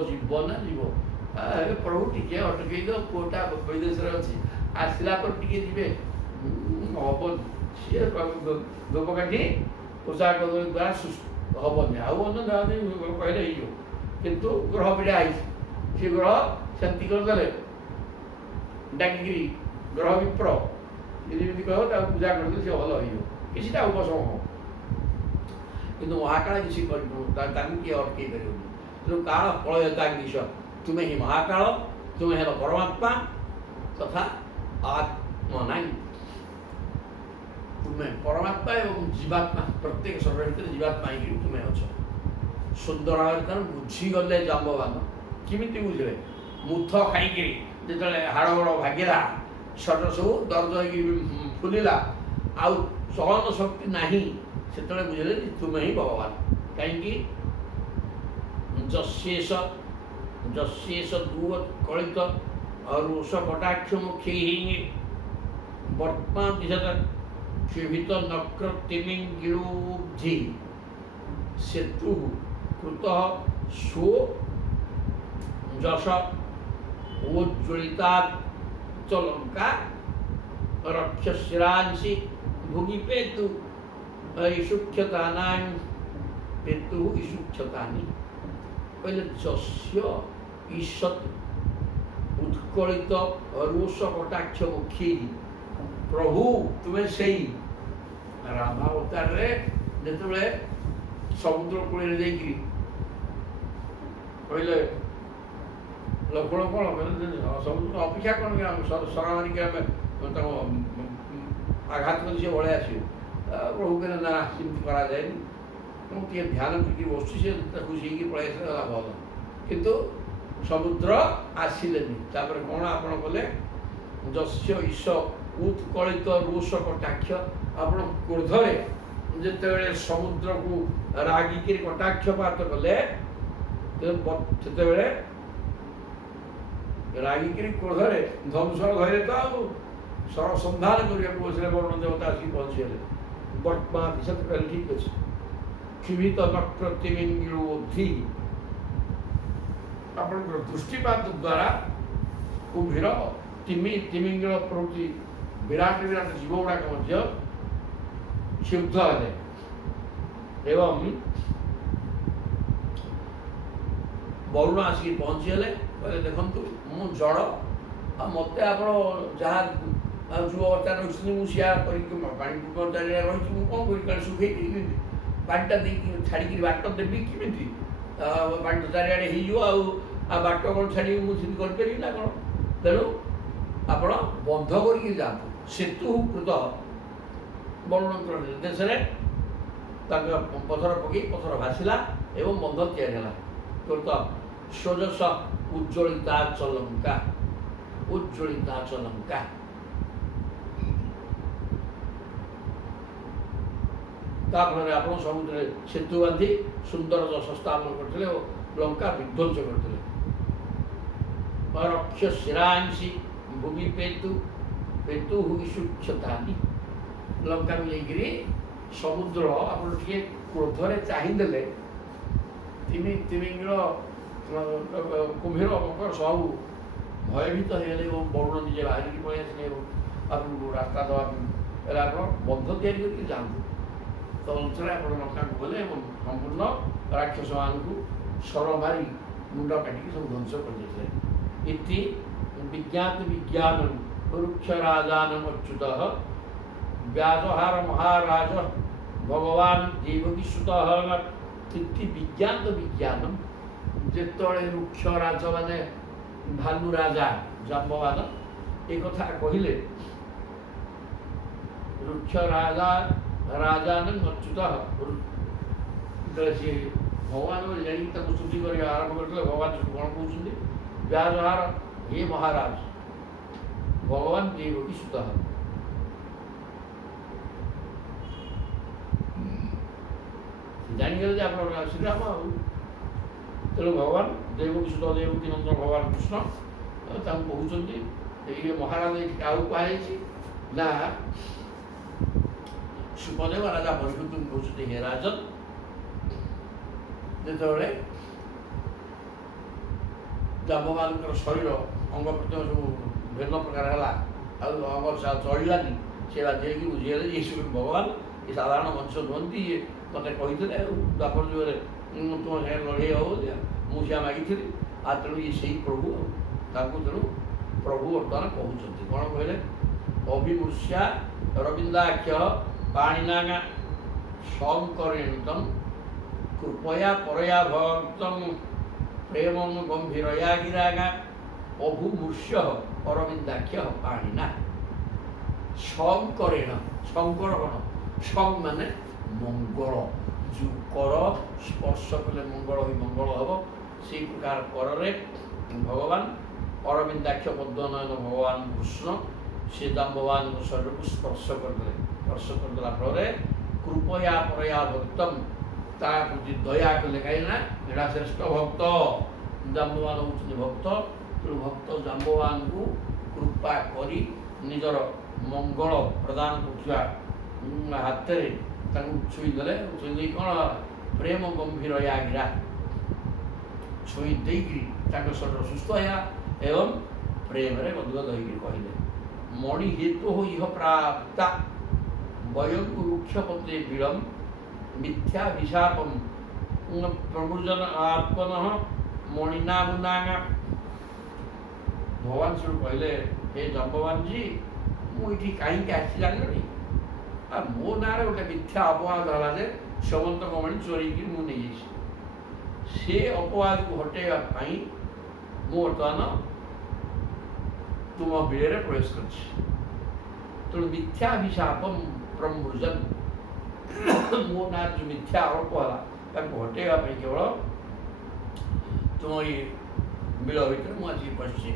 ନା ଯିବ, ପ୍ରଭୁ ଟିକେ ଅଟକେଇ ଦିଅ, ପୁଅଟା ବିଦେଶରେ ଅଛି, ଆସିଲା ପରେ ଟିକେ ଯିବେ, ହବନି। ସିଏ ଧୂପ କାଠି ଉଚ୍ଚା କଦଳୀ ଦ୍ୱାରା ହବନି, ଆଉ ଅନ୍ୟ କହିଲେ ହେଇଯିବ। କିନ୍ତୁ ଗ୍ରହ ପୀଡ଼ା ହେଇଛି, ସେ ଗ୍ରହ ଶାନ୍ତି କରିଦେଲେ, ଡାକିକିରି ଗ୍ରହ ବିପ୍ର ଯେମିତି କହିବ ତାକୁ ପୂଜା କରିଦେଲେ ସେ ଭଲ ହେଇଯିବ, କିଛିଟା ଉପଶମ ହେବ। କିନ୍ତୁ ମହାକାଳ କିଛି କରିପାରିବ, ତାଙ୍କୁ କିଏ ଅଟକେଇ ପାରିବନି। ତେଣୁ କାଳ କଳୟତାଙ୍ଗୀଶ, ତୁମେ ହିଁ ମହାକାଳ, ତୁମେ ହେଲ ପରମାତ୍ମା ତଥା ଆତ୍ମନାଇଁ। ତୁମେ ପରମାତ୍ମା ଏବଂ ଜୀବାତ୍ମା, ପ୍ରତ୍ୟେକ ଶରୀର ଭିତରେ ଜୀବାତ୍ମା ହେଇକି ତୁମେ ଅଛ। ସୁନ୍ଦର ଭାବରେ ତାର ବୁଝିଗଲେ ଜାମ୍ବବାନ। କେମିତି ବୁଝିଲେ? ମୁଥ ଖାଇକିରି ଯେତେବେଳେ ହାଡ଼ ଗୋଡ଼ ଭାଗିଲା, ଶରୀର ସବୁ ଦର୍ଜ ହେଇକି ଫୁଲିଲା, ଆଉ ଚଳନ ଶକ୍ତି ନାହିଁ, ସେତେବେଳେ ବୁଝିଲେ ଯେ ତୁମେ ହିଁ ଭଗବାନ। କାହିଁକି? ଯଶେଷ ଦୁଃ କଳିତ ରୋଷ କଟାକ୍ଷ ମୁଖୀ ବର୍ତ୍ତମାନ ଦିଶା क्षिभित नक्र तिमिंगिलोब्धि सेतु कृतः सो जश उज्ज्वलिताच्च लंका रक्षशिरांसि भुगिपेतु ईशुक्षतानां पेतु ईशुक्षतानि। पहले जस्य ईशत उत्कलित रोष कटाक्ष मुखी प्रभु तुम्हें सही रामावतार रे जेतबेले समुद्र कूल कहले लक्षण कौन समुद्र अपेक्षा कौन सरा मारिक आघात कर सी भाई आस प्रभु कहले ना सेमती कराए ध्यान करके बस खुशी पलि आस भल किंतु समुद्र आसिलेनी कौन आप कले जस्य ईश उत्कलित रोष कटाक्ष आप क्रोधरे जिते समुद्र को रागिक कटाक्षपात कले से रागिक क्रोधरे ध्वंस धैर्य तो संधान करने वरुण देवता आसिक पहुँचीगले वर्तमान दिशा कहले ठीक अच्छे क्षिभित नक्र तिमिंगिलोब्धि आप दृष्टिपात द्वारा कुंभीर तिमिंगिल प्रभृति विराट विराट जीव गुड़ाक क्षुब्ध है एवं वरुण आसिक पहुँचीगले कहले देखु मु जड़ मत आप जहाँ जुव अवस्था रही मुझे पानी चारिया रही कौन कर सुखे पाटा दे छाड़ी बाट देवी किमी बाट चारिया बाट कौन छाड़ी मुझे करी ना कौन तेणु आप बंध कर जातु सेतु कृत वरुण निर्देश पथर पकई पथर भाषिला एवं बंध या कृत स्वजस उज्ज्वलिता चलंका उज्ज्वलिता चलंका ताफल आप समुद्र सेतु बांधि सुंदर जश स्थापन करते लंका विध्वंस करते रक्ष शिरांसी भूमि पेतु ହେତୁ ଇସୁକ୍ଷତାନି ଲଙ୍କାକୁ ଯାଇକିରି ସମୁଦ୍ର ଆପଣ ଟିକେ କ୍ରୋଧରେ ଚାହିଁଦେଲେ ତିମିଙ୍ଗଳ କୁମ୍ଭୀର ମକର ସବୁ ଭୟଭୀତ ହେଇଗଲେ ଏବଂ ବରୁଣ ନିଜେ ବାହାରିକି ପଳେଇ ଆସିଲେ ଏବଂ ଆପଣଙ୍କୁ ରାସ୍ତା ଦେବା ହେଲେ ଆପଣ ବନ୍ଧ ତିଆରି କରିକି ଯାଆନ୍ତୁ। ତ ଅନୁସାରେ ଆପଣ ଲଙ୍କାକୁ ଗଲେ ଏବଂ ସମ୍ପୂର୍ଣ୍ଣ ରାକ୍ଷସମାନଙ୍କୁ ସର ମାରି ମୁଣ୍ଡ କାଟିକି ସବୁ ଧ୍ୱଂସ କରିଦେଇଥିଲେ। ଇତି ବିଜ୍ଞାତ ବିଜ୍ଞାନ ବୃକ୍ଷ ରାଜାନମ ଅଚ୍ୟୁତ ବ୍ୟାସହାର ମହାରାଜ ଭଗବାନ ଦେବକୀ ସୁତ ଇତି ବିଜ୍ଞାତ ବିଜ୍ଞାନ ଯେତେବେଳେ ବୃକ୍ଷ ରାଜ ମାନେ ଭାଲୁ ରାଜା ଜାମ୍ବବାନ ଏ କଥା କହିଲେ ବୃକ୍ଷ ରାଜା ରାଜାନ ଅଚ୍ୟୁତ ଯେତେବେଳେ ସିଏ ଭଗବାନ ବୋଲି ଜାଣିକି ତାକୁ ସ୍ତୁତି କରିବା ଆରମ୍ଭ କରିଥିଲେ ଭଗବାନ କ'ଣ କହୁଛନ୍ତି ବ୍ୟାସହାର ହେ ମହାରାଜ ଭଗବାନ ଦେବକୀ ସୁତ ଜାଣିଗଲେ ଯେ ଆପଣଙ୍କର ଶ୍ରୀରାମ ଆଉ ତେଣୁ ଭଗବାନ ଦେବକୀ ସୁତ ଦେବକୀ ନନ୍ଦନ ଭଗବାନ କୃଷ୍ଣ ତାଙ୍କୁ କହୁଛନ୍ତି ଏଇ ମହାରାଜ ଏଠି କାହାକୁ କୁହାଯାଇଛି ନା ସୁପଦେବ ରାଜା ପରୀକ୍ଷିତଙ୍କୁ କହୁଛନ୍ତି ହେ ରାଜନ ଯେତେବେଳେ ଜାମ୍ବମାନଙ୍କର ଶରୀର ଅଙ୍ଗ ପ୍ରତ୍ୟଙ୍ଗ ସବୁ ଭିନ୍ନ ପ୍ରକାର ହେଲା ଆଉ ଅଙ୍ଗ ଚଳିଲାନି ସେ ରାଜି ହେଇକି ବୁଝିଗଲେ ଯେ ଈଶ୍ୱର ଭଗବାନ ଏ ସାଧାରଣ ମଣିଷ ନୁହନ୍ତି ଇଏ ମୋତେ କହିଥିଲେ ଆଉ ଦ୍ୱାପର ଯୁଗରେ ତୁମ ସାଙ୍ଗରେ ଲଢ଼େଇ ହେବ ବୋଲି ମୁଁ ସେଆ ମାଗିଥିଲି ଆଉ ତେଣୁ ଇଏ ସେଇ ପ୍ରଭୁ ଆଉ ତାଙ୍କୁ ତେଣୁ ପ୍ରଭୁ ବର୍ତ୍ତମାନ କହୁଛନ୍ତି କ'ଣ କହିଲେ ଅଭିମୃଷ୍ୟା ରବିନ୍ଦାକ୍ଷ ପାଣିନାଙ୍ଗା ଶଙ୍କରେଣିତଂ କୃପୟା ପରୟା ଭକ୍ତଂ ପ୍ରେମଂ ଗମ୍ଭୀରୟା ଗିରାଗା ଅଭୁମୃଷ୍ୟ ଅରବିନ୍ଦାକ୍ଷ ପାଣିନା ଶଙ୍କରେଣ ଶଙ୍କର କ'ଣ ଶଙ୍ଗ ମାନେ ମଙ୍ଗଳ ଯେଉଁ କର ସ୍ପର୍ଶ କଲେ ମଙ୍ଗଳ ହୋଇ ମଙ୍ଗଳ ହେବ ସେଇ ପ୍ରକାର କରରେ ଭଗବାନ ଅରବିନ୍ଦାକ୍ଷ ପଦ୍ମନୟନ ଭଗବାନ କୃଷ୍ଣ ସେ ଜାମ୍ବବାନଙ୍କ ଶରୀରକୁ ସ୍ପର୍ଶ କରିଦେଲେ ସ୍ପର୍ଶ କରିଦେଲା ଫଳରେ କୃପୟା ପରୟା ଭକ୍ତମ ତା ପ୍ରତି ଦୟା କଲେ କାହିଁକିନା ଏଇଟା ଶ୍ରେଷ୍ଠ ଭକ୍ତ ଜାମ୍ବବାନ ହେଉଛନ୍ତି ଭକ୍ତ ତେଣୁ ଭକ୍ତ ଜାମ୍ବବାନଙ୍କୁ କୃପା କରି ନିଜର ମଙ୍ଗଳ ପ୍ରଦାନ କରୁଥିବା ହାତରେ ତାଙ୍କୁ ଛୁଇଁଦେଲେ ଛୁଇଁ ଦେଇ କ'ଣ ପ୍ରେମ ଗମ୍ଭୀର ୟାଗିରା ଛୁଇଁ ଦେଇକିରି ତାଙ୍କ ଶରୀର ସୁସ୍ଥ ହେଲା ଏବଂ ପ୍ରେମରେ ଗଦଗଦ ହେଇକିରି କହିଲେ ମଣି ହେତୁ ଇହ ପ୍ରାପ୍ତା ବୟଂ ବୃକ୍ଷପତେ ବିଳମ୍ ମିଥ୍ୟାଭିଶାପಂ ପ୍ରବୃଜନ ଆତ୍ମନଃ ମଣିନାମୁନାଙ୍ଗା ଭଗବାନ ସେଠୁ କହିଲେ ହେ ଜାମ୍ବବାନଜୀ ମୁଁ ଏଠି କାହିଁକି ଆସିଛି ଜାଣିଲଣି ଆଉ ମୋ ନାଁରେ ଗୋଟେ ମିଥ୍ୟା ଅପବାଦ ହେଲା ଯେ ସମନ୍ତକ ମଣି ଚୋରିକି ମୁଁ ନେଇଯାଇଛି ସେ ଅପବାଦକୁ ହଟେଇବା ପାଇଁ ମୁଁ ବର୍ତ୍ତମାନ ତୁମ ବିଳରେ ପ୍ରବେଶ କରିଛି ତେଣୁ ମିଥ୍ୟାଭିଶାପମ ପ୍ରବୃଜନ ମୋ ନାଁରେ ଯେଉଁ ମିଥ୍ୟା ଆରୋପ ହେଲା ତାକୁ ହଟେଇବା ପାଇଁ କେବଳ ତୁମ ଏଇ ବିଳ ଭିତରେ ମୁଁ ଆସିକି ପଶିଛି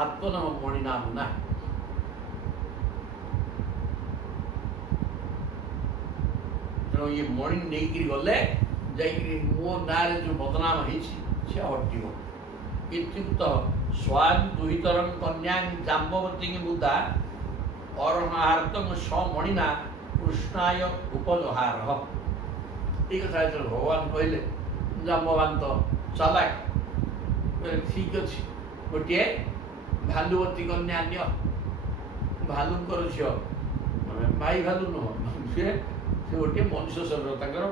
ଆତ୍ମନଃ ମଣିନାମୁନା ତେଣୁ ଇଏ ମଣି ନେଇକିରି ଗଲେ ଯାଇକିରି ମୋ ନାଁରେ ଯେଉଁ ବଦନାମ ହେଇଛି ସେ ହଟିବ ଇତ୍ୟୁକ୍ତ ସ୍ୱାଂ ଦୁହିତରଂ କନ୍ୟାଂ ଜାମ୍ବବତୀ ମୁଦା ଅରହାର୍ତ୍ତଂ ସମଣିନା କୃଷ୍ଣାୟ ଉପଜହାର এই କଥା ଯେତେବେଳେ ଭଗବାନ କହିଲେ ଜାମ୍ବବାନ ତ ଚାଲାକ ଠିକ୍ ଅଛି ଗୋଟିଏ ଭାଲୁବତୀ କନ୍ୟା ନିଅ ଭାଲୁଙ୍କର ଝିଅ ମାନେ ମାଇ ଭାଲୁ ନୁହଁ ସେ ଗୋଟିଏ ମନୁଷ୍ୟ ଶରୀର ତାଙ୍କର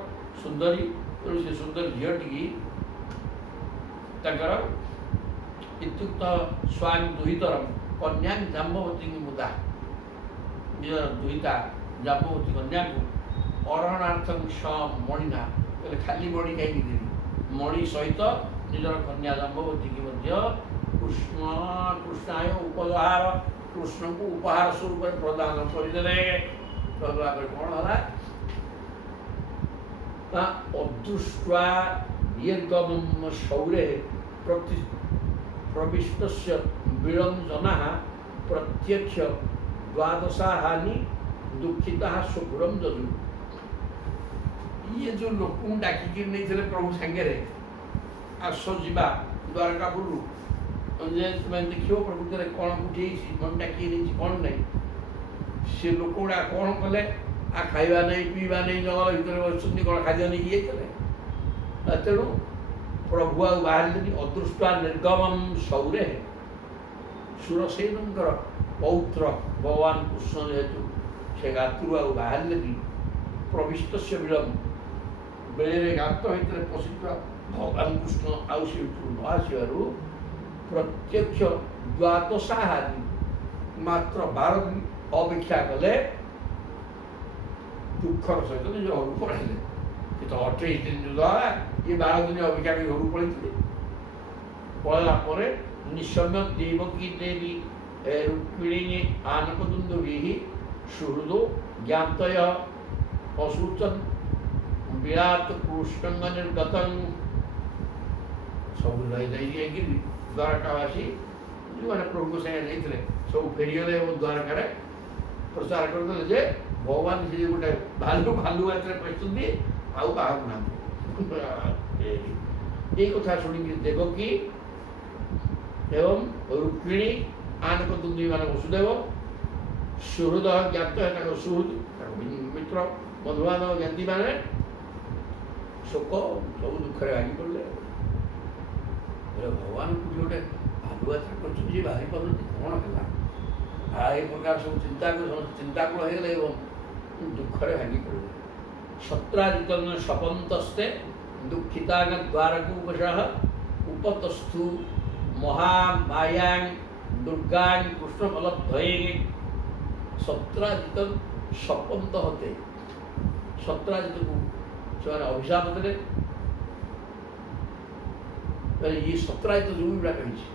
ସୁନ୍ଦରୀ ତେଣୁ ସେ ସୁନ୍ଦର ଝିଅଟିକି ତାଙ୍କର ଇତ୍ୟୁକ୍ତ ସ୍ୱାଂ ଦୁହିତରଂ କନ୍ୟା ଜାମ୍ବବତୀ ମୁଦା ନିଜର ଦୁହିତା ଜାମ୍ବବତୀ କନ୍ୟାକୁ ଅରହଣାର୍ଥଂ ମଣିନା କହିଲେ ଖାଲି ମଣି କାହିଁକି ଦେବି ମଣି ସହିତ ନିଜର କନ୍ୟା ଜାମ୍ବବତୀକି ମଧ୍ୟ କୃଷ୍ଣାୟ ଉପହାର କୃଷ୍ଣଙ୍କୁ ଉପହାର ସ୍ୱରୂପରେ ପ୍ରଦାନ କରିଦେଲେ କହିଲା ପରେ କ'ଣ ହେଲା ନା ଅଦୃଷ୍ଟ୍ୱା ନିର୍ଗମଂ ଶୌରେ ପ୍ରବିଷ୍ଟସ୍ୟ ବିଳଞ୍ଜନା ପ୍ରତ୍ୟକ୍ଷ ଦ୍ୱାଦଶାହାନି ଦୁଃଖିତା ସୁଗୁରମ ଯଜୁ ଇଏ ଯେଉଁ ଲୋକଙ୍କୁ ଡାକିକି ନେଇଥିଲେ ପ୍ରଭୁ ସାଙ୍ଗରେ ଆସ ଯିବା ଦ୍ୱାରକାପୁରରୁ ଯେ ତୁମେ ଦେଖିବ ପ୍ରକୃତରେ କ'ଣ କୋଉଠି ହେଇଛି କ'ଣ ଡାକି ନେଇଛି କ'ଣ ନାହିଁ ସେ ଲୋକ ଗୁଡ଼ା କ'ଣ କଲେ ଖାଇବା ନାହିଁ ପିଇବା ନାହିଁ ଜଙ୍ଗଲ ଭିତରେ ବସିଛନ୍ତି କ'ଣ ଖାଦ୍ୟ ନେଇକି ଯାଇଥିଲେ ତେଣୁ ପ୍ରଭୁ ଆଉ ବାହାରିଲେନି ଅଦୃଷ୍ଟା ନିର୍ଗମମ ସୌରେ ସୁରସେନଙ୍କର ପୌତ୍ର ଭଗବାନ କୃଷ୍ଣ ଯେହେତୁ ସେ ଗାତରୁ ଆଉ ବାହାରିଲେନି ପ୍ରବିଷ୍ଟ ସେ ବିଳମ୍ବ ବେଳେରେ ଗାତ ଭିତରେ ପଶିଥିବା ଭଗବାନ କୃଷ୍ଣ ଆଉ ସେ ଭିତରୁ ନ ଆସିବାରୁ ପ୍ରତ୍ୟକ୍ଷ ଦ୍ୱାଦଶାହାରୀ ମାତ୍ର 12 ଦିନ ଅପେକ୍ଷା କଲେ ଦୁଃଖର ସହିତ ନିଜ ଘରକୁ ପଳାଇଲେ। ସେ ତ 28 ଦିନ ଦ୍ୱାରା ଇଏ 12 ଦିନ ଅପେକ୍ଷା କରି ଘରକୁ ପଳାଇଥିଲେ। ପଳାଇଲା ପରେ ନିଶମ୍ୟ ଦେବକୀ ଦେବୀ ରୁକ୍ମିଣୀ ଆନକଦୁନ୍ଦୁଭିଃ ସୁହୃଦୋ ଜ୍ଞାତୟ ଅଶୁଚନ୍ ବିରାଟ କୃଷ୍ଣଙ୍କ ନିର୍ଗତଂ ସବୁ ଯାଇକି ଦ୍ୱାରକାବାସୀ ଯେଉଁମାନେ ପ୍ରଭୁଙ୍କ ସାଙ୍ଗେ ଯାଇଥିଲେ ସବୁ ଫେରିଗଲେ ଏବଂ ଦ୍ୱାରକାରେ ପ୍ରଚାର କରିଦେଲେ ଯେ ଭଗବାନ ସେ ଗୋଟେ ଭାଲୁ ହାତରେ ପଶିଛନ୍ତି ଆଉ ବାହାରୁ ନାହାନ୍ତି। ଏଇ କଥା ଶୁଣିକି ଦେବକୀ ଏବଂ ରୁକ୍ମିଣୀ ଆନକଦୁନ୍ଦୁଭି ମାନେ ବସୁଦେବ ସୁହୃଦ ଜ୍ଞାତ ତାଙ୍କ ସୁହୃଦ ତାଙ୍କ ମିତ୍ର ବନ୍ଧୁବାନ୍ଧବ ଜ୍ଞାତିମାନେ ଶୋକ ସବୁ ଦୁଃଖରେ ଭାଙ୍ଗି ପଡ଼ିଲେ। ଭଗବାନଙ୍କୁ ଗୋଟେ ଭାଲୁ ଯାତ୍ରା କରିଛନ୍ତି ଯେ ବାହାରି ପାରୁଛନ୍ତି କ'ଣ ହେଲା ଏ ପ୍ରକାର ସବୁ ଚିନ୍ତାକୁଳ ହେଇଗଲେ ଏବଂ ଦୁଃଖରେ ଭାଙ୍ଗି ପଡ଼ିଲେ। ସତ୍ରାଜିତନ ଶପନ୍ତସ୍ତେ ଦୁଃଖିତାଙ୍ଗ ଦ୍ୱାରକୂପଶଃ ଉପତସ୍ଥୁ ମହାମାୟାଂ ଦୁର୍ଗାଂ କୃଷ୍ଣବଲ୍ଲଭୈ ସତ୍ରାଜିତନ ଶପନ୍ତ ହତେ ସତ୍ରାଜିତକୁ ସେମାନେ ଅଭିଶାପ ଦେଲେ। ଇଏ ସତ୍ରାଜିତ ଯେଉଁ ଗୁଡ଼ା କହିଛି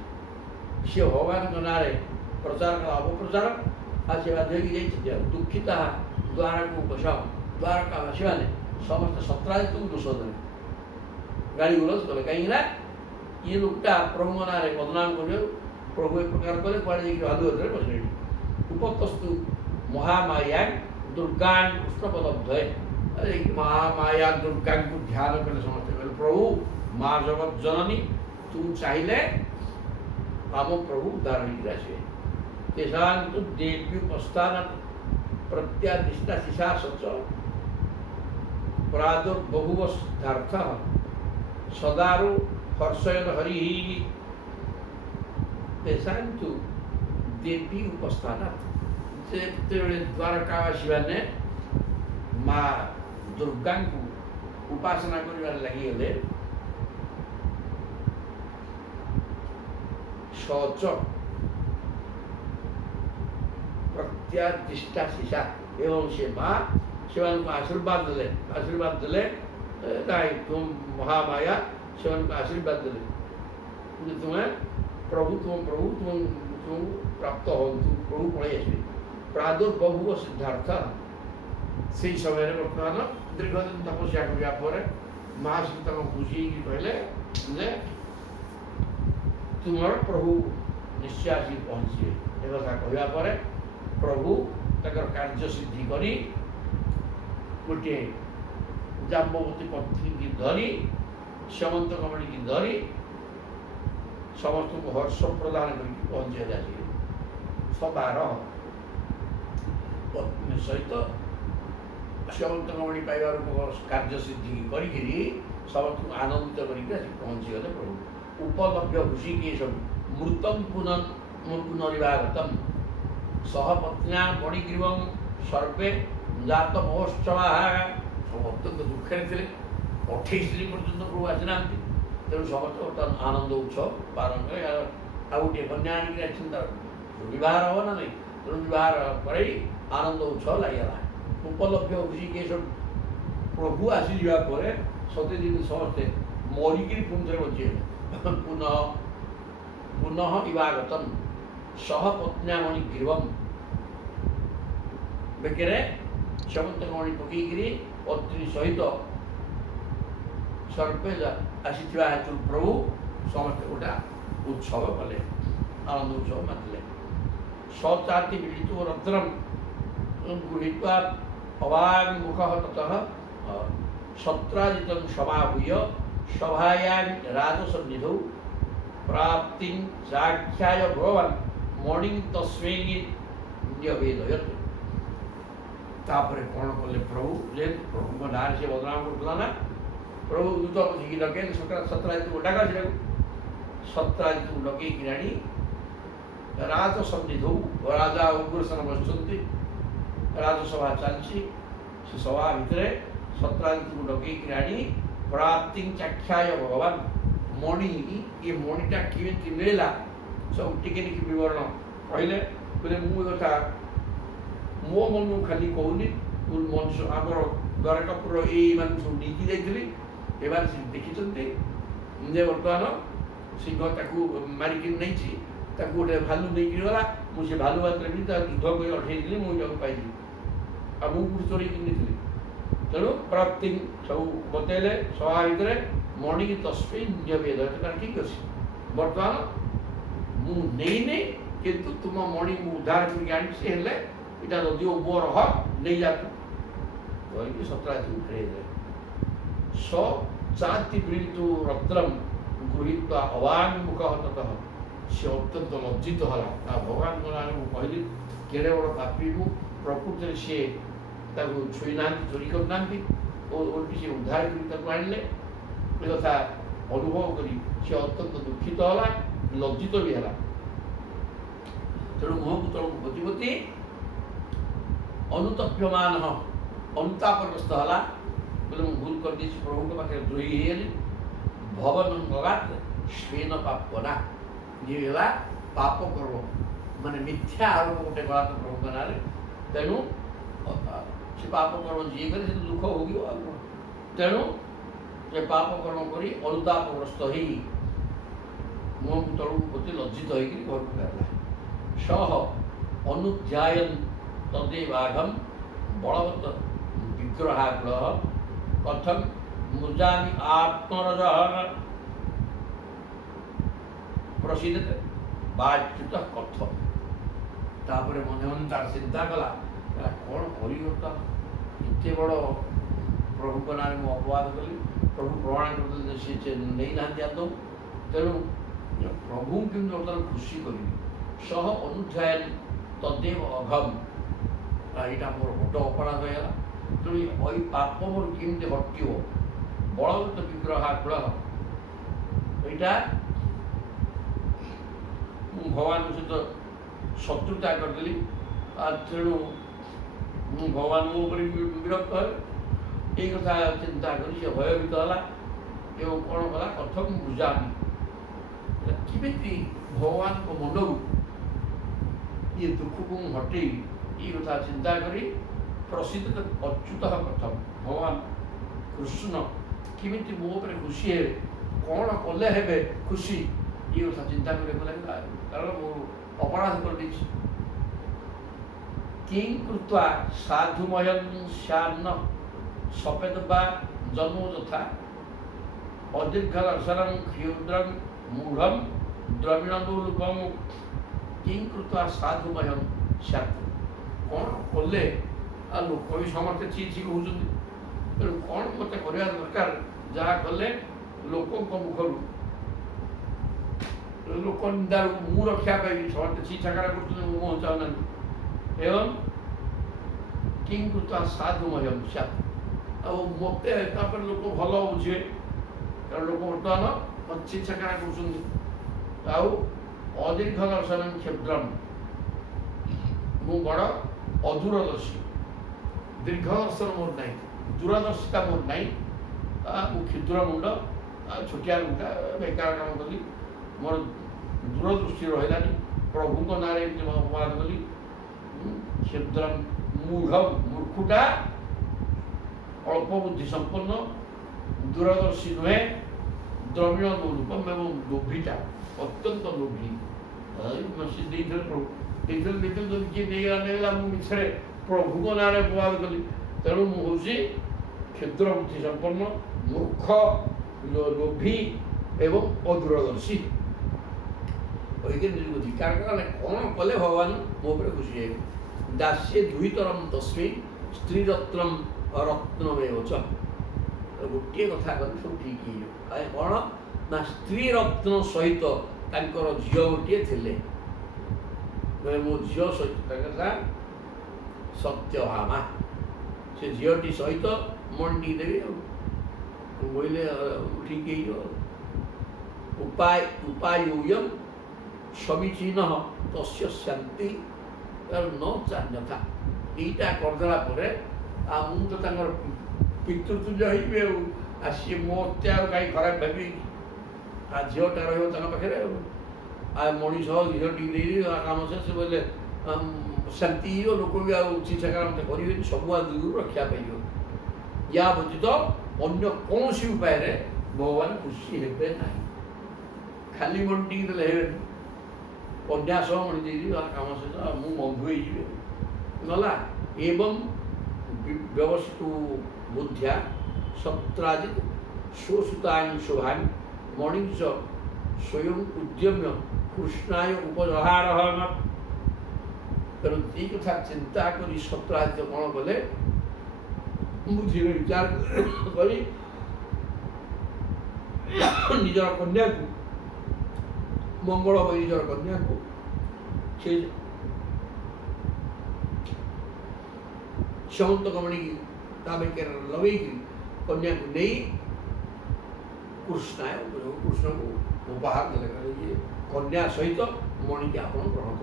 ସିଏ ଭଗବାନଙ୍କ ନାଁରେ ପ୍ରଚାର କଲା ଅପପ୍ରଚାର ଆଉ ସେ ବାଧ୍ୟ ହେଇକି ଯାଇଛି ଦୁଃଖିତା ଦ୍ୱାରକୂପଶଃ ଦ୍ୱାରକାବାସୀମାନେ ସମସ୍ତେ ସତ୍ରାଜିତକୁ ଦୋଷ ଦେଲେ ଗାଳି ଗୁଲଜ କଲେ କାହିଁକିନା ଇଏ ଲୋକଟା ପ୍ରଭୁଙ୍କ ନାଁରେ ବଦନାମ କରିବ ପ୍ରଭୁ ଏ ପ୍ରକାର କଲେ କୁଆଡ଼େ ଯାଇକି ଭାଲୁ ହାତରେ ବସିଲେଣି। ଉପତସ୍ତୁ ମହାମାୟା ଦୁର୍ଗାଂ କୃଷ୍ଣବଲ୍ଲଭୈ ଯାଇକି ମହାମାୟା ଦୁର୍ଗାଙ୍କୁ ଧ୍ୟାନ କଲେ ସମସ୍ତେ କହିଲେ ପ୍ରଭୁ ମା ଜଗତ ଜନନୀ ତୁ ଚାହିଁଲେ ଆମ ପ୍ରଭୁ ଉଦ୍ଧାର ହେଇକି ଆସିବେ। ତେଷାନ୍ତୁ ଦେବ୍ୟୁପସ୍ଥାନ ପ୍ରତ୍ୟାଦିଷ୍ଟା ଶିଶା ସଚ ପ୍ରାଦୁର୍ବଭୁବ ସିଦ୍ଧାର୍ଥଃ ସଦାରୁ ହର୍ଷୟନ ହରି ତେଷାନ୍ତୁ ଦେବୀ ଉପସ୍ଥାନ ଯେତେବେଳେ ଦ୍ୱାରକାବାସୀମାନେ ମା ଦୁର୍ଗାଙ୍କୁ ଉପାସନା କରିବାରେ ଲାଗିଗଲେ ଶୌଚ ପ୍ରତ୍ୟାଦିଷ୍ଟା ଶିଶା ଏବଂ ସେ ମା ସେମାନଙ୍କୁ ଆଶୀର୍ବାଦ ଦେଲେ ନାଇଁ ମହାମାୟା ସେମାନଙ୍କୁ ଆଶୀର୍ବାଦ ଦେଲେ ଯେ ତୁମେ ପ୍ରଭୁ ତୁମକୁ ପ୍ରାପ୍ତ ହୁଅନ୍ତୁ ପ୍ରଭୁ ପଳେଇ ଆସିବେ। ପ୍ରାଦୁର୍ବଭୁବ ସିଦ୍ଧାର୍ଥ ସେଇ ସମୟରେ ବର୍ତ୍ତମାନ ଦୀର୍ଘଦିନ ତପସ୍ୟା କରିବା ପରେ ମହାଶିବ ତାଙ୍କୁ ବୁଝେଇକି କହିଲେ ଯେ ତୁମର ପ୍ରଭୁ ନିଶ୍ଚୟ ଆସିକି ପହଞ୍ଚିବେ। ଏ କଥା କହିବା ପରେ ପ୍ରଭୁ ତାଙ୍କର କାର୍ଯ୍ୟ ସିଦ୍ଧି କରି ଗୋଟିଏ ଜାମ୍ବବତୀ ପତ୍ନୀକି ଧରି ଶ୍ୟମନ୍ତ କମଳୀକି ଧରି ସମସ୍ତଙ୍କୁ ହର୍ଷ ପ୍ରଦାନ କରିକି ପହଞ୍ଚିବାକୁ ଆସିବେ। ସଭାର ପତ୍ନୀ ସହିତ ଶ୍ୟମନ୍ତ କମଳୀ ପାଇବାର କାର୍ଯ୍ୟ ସିଦ୍ଧି କରିକିରି ସମସ୍ତଙ୍କୁ ଆନନ୍ଦିତ କରିକି ଆସି ପହଞ୍ଚିଗଲେ ପ୍ରଭୁ। ଉପଲଭ୍ୟ ହୃଷିକେଶଂ ମୃତଂ ପୁନରିବାଗତଂ ସହ ପତ୍ନ୍ୟା ମଣିଗ୍ରୀବଂ ସର୍ବେ ଜାତ ମହୋତ୍ସବାଃ ସବୁ ଅତ୍ୟନ୍ତ ଦୁଃଖରେ ଥିଲେ। 28 ଦିନ ପର୍ଯ୍ୟନ୍ତ ପ୍ରଭୁ ଆସିନାହାନ୍ତି ତେଣୁ ସମସ୍ତେ ବର୍ତ୍ତମାନ ଆନନ୍ଦ ଉତ୍ସବ ପାଳନ କଲେ। ଆଉ ଗୋଟିଏ କନ୍ୟା ଆଣିକି ଆସିଛନ୍ତି ତାର ବିବାହ ହେବ ନା ନାହିଁ ତେଣୁ ବିବାହ କରେଇ ଆନନ୍ଦ ଉତ୍ସବ ଲାଗିଗଲା। ଉପଲଭ୍ୟ ହୃଷିକେଶଂ ପ୍ରଭୁ ଆସିଯିବା ପରେ 7 ଦିନ ସମସ୍ତେ ମରିକିରି ପୁଣି ଥରେ ବଞ୍ଚିଗଲେ। ପୁନଃ ଇବାଗତଂ ସହ ପତ୍ନ୍ୟା ମଣିଗ୍ରୀବଂ ବେକରେ ଶ୍ୟମନ୍ତ କମଳୀ ପକେଇକିରି ପତ୍ନୀ ସହିତ ସର୍ବେ ଆସିଥିବା ହେତୁ ପ୍ରଭୁ ସମସ୍ତେ ଗୋଟେ ଉତ୍ସବ କଲେ ଆନନ୍ଦ ଉତ୍ସବ ମାତିଲେ। ସଚାତି ମିଳିତ ରତ୍ନಂ ଗୃହୀତ୍ୱା ଅବାङ्मुखः ततः सत्राजितं समाहूय सभायां राजसन्निधौ प्राप्तिं साख्याय भगवान् मणिं तस्मै न्यवेदयत्। तापर कौन कले प्रभु जे प्रभु नाम से बदनाम करता ना प्रभु दूत बसिकी डके सत्राजित को डाक से सत्राजित को डके कि राज सन्निधौ राजा उग्रसेन बसुंती राजसभा चलती से सभा भितर सत्राजित को डके कि प्राप्ति चाख्याय भगवान मणि ये मणिटा केमी मिलला सब टिके विवरण कहले बोले मुझा मो मन खाली कहूनी मनुष्य आम द्वारकापुर ये सब नीति जाइए देखी बर्तमान सिंह मारिक नहीं गोटे भालू नहीं गला मुझे भालू मात्र भी युद्ध कर अठेली मुझे पाइली आ मुझे चोरी नहीं तेणु प्राप्ति सब बतैले सभा भितर मणि तस्मै निवेद ठीक अच्छे बर्तमान मुझे किंतु तुम मणि उद्धार कर इटा जदि मोर हक नहीं जातु कहीकि सत्राजित फेरे स चाति वृतु रत्नम गृहीत्वा अवाङ्मुख ततः से अत्यंत लज्जित है भगवान को नाम कहली केड़े बड़ पापी मु प्रकृति सी छुई ना चोरी करना ओल्टी से उद्धार कर आणले कथा अनुभव करी से अत्यंत दुखित है लज्जित भी है तेणु मुह को तलू पोती पोती अनुतप्यमान अनुतापग्रस्त है बोले मुझे भूल कर दी प्रभु के पाखे द्रोही होगली भवन गगात स्वेन पापना ये पाप कर्म माने मिथ्या आरोप गोटे गला तो प्रभु के नारे तेणु से पाप कर्म जी करे दुख होगी तेणु से पाप कर्म करी अनुतापग्रस्त हो मुह को तलू पोती लज्जित होकर घर को फेरला सह अनुध्यायन तदेवाघम बलवत विग्रहाग्रह कथम मुजामि आत्मरज प्रसिद्ध बाच्युत कथम तापर मन मन तार चिंता कला कौन करता इतने बड़ प्रभु को नाम मुझे अपवाद कली प्रभु प्रमाण कर सी नहीं ना आदम तेणु प्रभु कि बर्तमान खुशी करी सह अनुध्यायन तदेव अघम यहाँ मोर बड़ अपराध होगा तेणु वही पाप मोर केमती हटो बलवत विग्रहाग्रह यहाँ भगवान सहित शत्रुता करदेली तेणु भगवान मो विरक्त है ये कथा चिंता कर भयभीत है कौन कला कथम बुझामी किमिति भगवान को मन ये दुख को हटे ये कथा चिंता करी प्रसिद्ध अच्युत कथम भगवान कृष्ण किमिति मो पर खुशी है कौन कले हे खुशी ये कथा चिंता कर कारण मो अपराध कर किं कृत्वा साधुमयं श्यान्न सपेद बा जन्म यथा अदीर्घदर्शनं क्षुद्रं मूढ़ं द्रविणदुर्गम किं कृत्वा साधुमयं श्यान्न कौन कले आ लोक भी समस्ते छी छी कहते तेणु कौन मत करवा दरकार जहाँ कले लोकों मुखर लोक निंदार मु रक्षा पाइबी समस्ते छी छाकरा कर मुह चाहना एवं किं कृत्वा साधुमयं स्यात् आ मत लोक भल बुझे कारण लोक बर्तमान मत छी छाकरा कर अदीर्घ दर्शन क्षुद्रम मु बड़ अदूरदर्शी दीर्घदर्शन मोर ना दूरदर्शिता मोर ना मु क्षुद्र मुंड छोटिया मुंडा बेकार काम कली मोर दूरदृष्टि रही प्रभु को नारे अपवाद कली क्षुद्र मूढ़ मूर्खुटा अल्प बुद्धि संपन्न दूरदर्शी नुहे द्रविण दुर्गम एवं लोभीटा अत्यंत लोभी मिछे प्रभु को नारे अपवाद कली तेणु मुझे क्षुद्र बुद्धि संपन्न मूर्ख लोभी एवं अदूरदर्शी धिकार कौन कले भगवान मो पर खुशी है दास्ये दुईतरम तस्मै स्त्री रत्नम रत्नमेव च गोटे कथा कल सब ठीक है कौन ना स्त्री रत्न सहित तांकर झील गोटे थे मो झील सहित सत्यभामा से झीटी सहित मणि देवी बोले ठीक उपाय उपायूयम समीचीन तस्य शांति न चान्यथा यहीटा करदेला मुझे तो पितृतुल्य हो सी मत कहीं खराब भावी आ झीटा रखे आ मनीष झीटी काम से बोले शांति लोक भी आचिंता मत करेंगे सब दूर रक्षा पाइब या व्यतीत अन्य कौन उपाय भगवान खुशी हे ना खाली मणि देले कन्या सह मणि दे काम सहित मुझे मधु गला एवं व्यवस्थु बुद्धिया सत्राजित स्वसुतांग शोभांग मणिज स्वयं उद्यम्य कृष्णाय उपजहार तेणु ये कथा चिंता करी सत्राजित कौन कले बुद्धि विचार कर निजर कन्या को मंगल भाई निजर कन्या को से समंत कमणी बेकर लगे कन्या को नहीं कृष्ण कृष्ण को उपहार देले कन्या सहित मणि के आप ग्रहण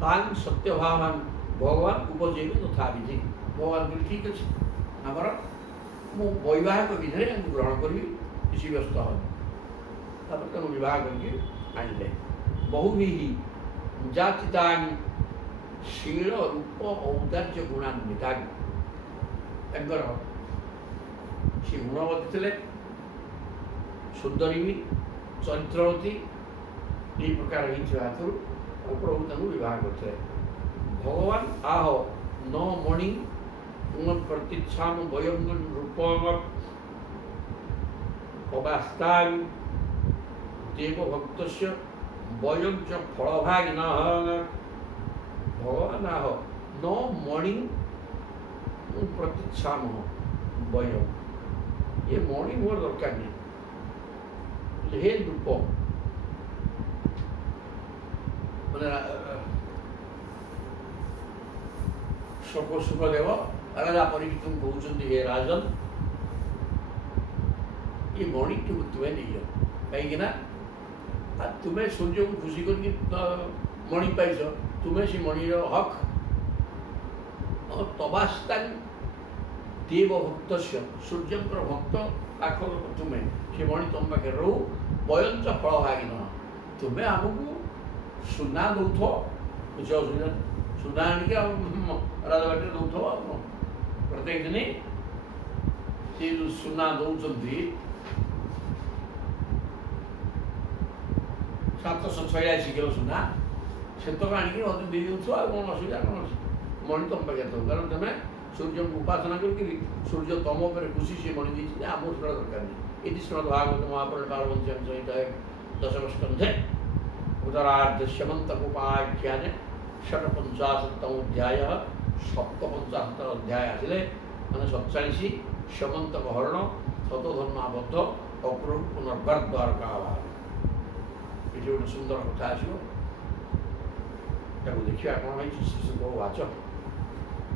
कर सत्य भावान भगवान उपजेबी तथा विधि भगवान को ठीक अच्छे आमर मु वैवाहिक विधि ग्रहण करी किसी व्यस्त हो विवाह करके आनले बहु भी जातिता शील रूप औदार्य गुणान्विता सी गुणवती थे सुंदरी भी चरित्रवती ये प्रकार हेतु प्रभु तक विवाह करते भगवान आह न मणि प्रतीक्षा वयंग रूप अवास्ता देव भक्त वयं च फलभागिन भगवान आह न मणि प्रतीक्षा वयम ये मणि मोर दरकार नहीं हे रूप सुखदेव राजा परीक्षित कहते हे राजन ये मणि तुम्हें नहीं कहीं तुम्हें सूर्य को खुशी कर मणि पाइछ तुम्हें से मणिर हक तबास्ता देव भक्त सूर्य भक्त पाख तुम्हें से मणि तुम पाखे रो वयंच फल भागिन तुम्हें आमको सुना दौथ कुछ असुविधा सुना आणिक राजबाटी दौथ प्रत्येक दिन से जो सुना दौरान 786 किलो सुना से तो आणिक मत दे दौथ कौन असुविधा कौन मणि तुम पाखे थो कारण तुम्हें सूर्य को उपासना करके सूर्य तुम पर खुशी से मणि दी आम शुणा दरकार नहीं ये श्रीमद भागवत महापुराण 12 संहिता 10 स्कंधे उत्तरार्धश्यमंतकोपाख्यान षट्पंचाशत्तमोध्याय सप्तपंचाशत्तर अध्याय आसिले मैंने 47 शमंतक हरण शतधर्माबद्ध अक्रूर पुनर्गद्वार का आभार ये गोटे सुंदर कथा आसो देखिए कौन है शिशु वाच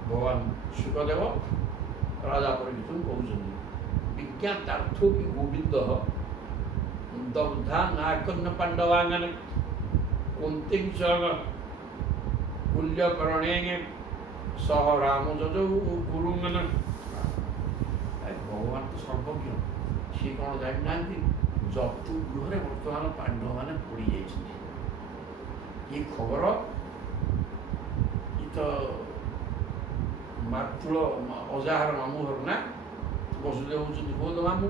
भगवान सुखदेव राजा परीक्षित कहते विज्ञातार्थो कि गोविंद दग्धा नाकन्न पांडवांगन कुंती कुल्यकरणे सह राम जजौ गुरुंगन भगवान तो सर्वज्ञ सी कौन जाना जतु गृह बर्तमान पांडव मैंने पड़ ये खबर ये तो मातृ अजाहर मामू घर ना वसुदेव हूँ गोद मामू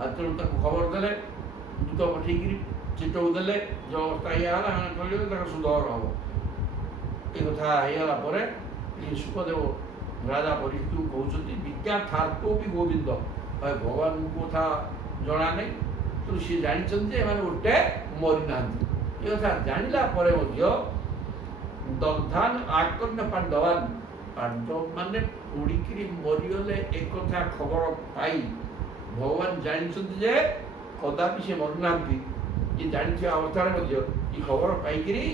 तेणु खबर देले दूत पठेक चिटक देले जो अवस्था या कहले सुधर हम ये कथा होगा सुखदेव राजा परीक्षित कहते विज्ञाथार्थो भी गोविंद भगवान को कथा जना नहीं तो सी जानते गोटे मरी ना ये कथा जानला दग्धान आकर्ण पांडवान पांडव माने पोड़िकी मरीगले एक कथा खबर पाई भगवान जानते कदापि से मरु ना ये जानी अवस्था ये खबर पाई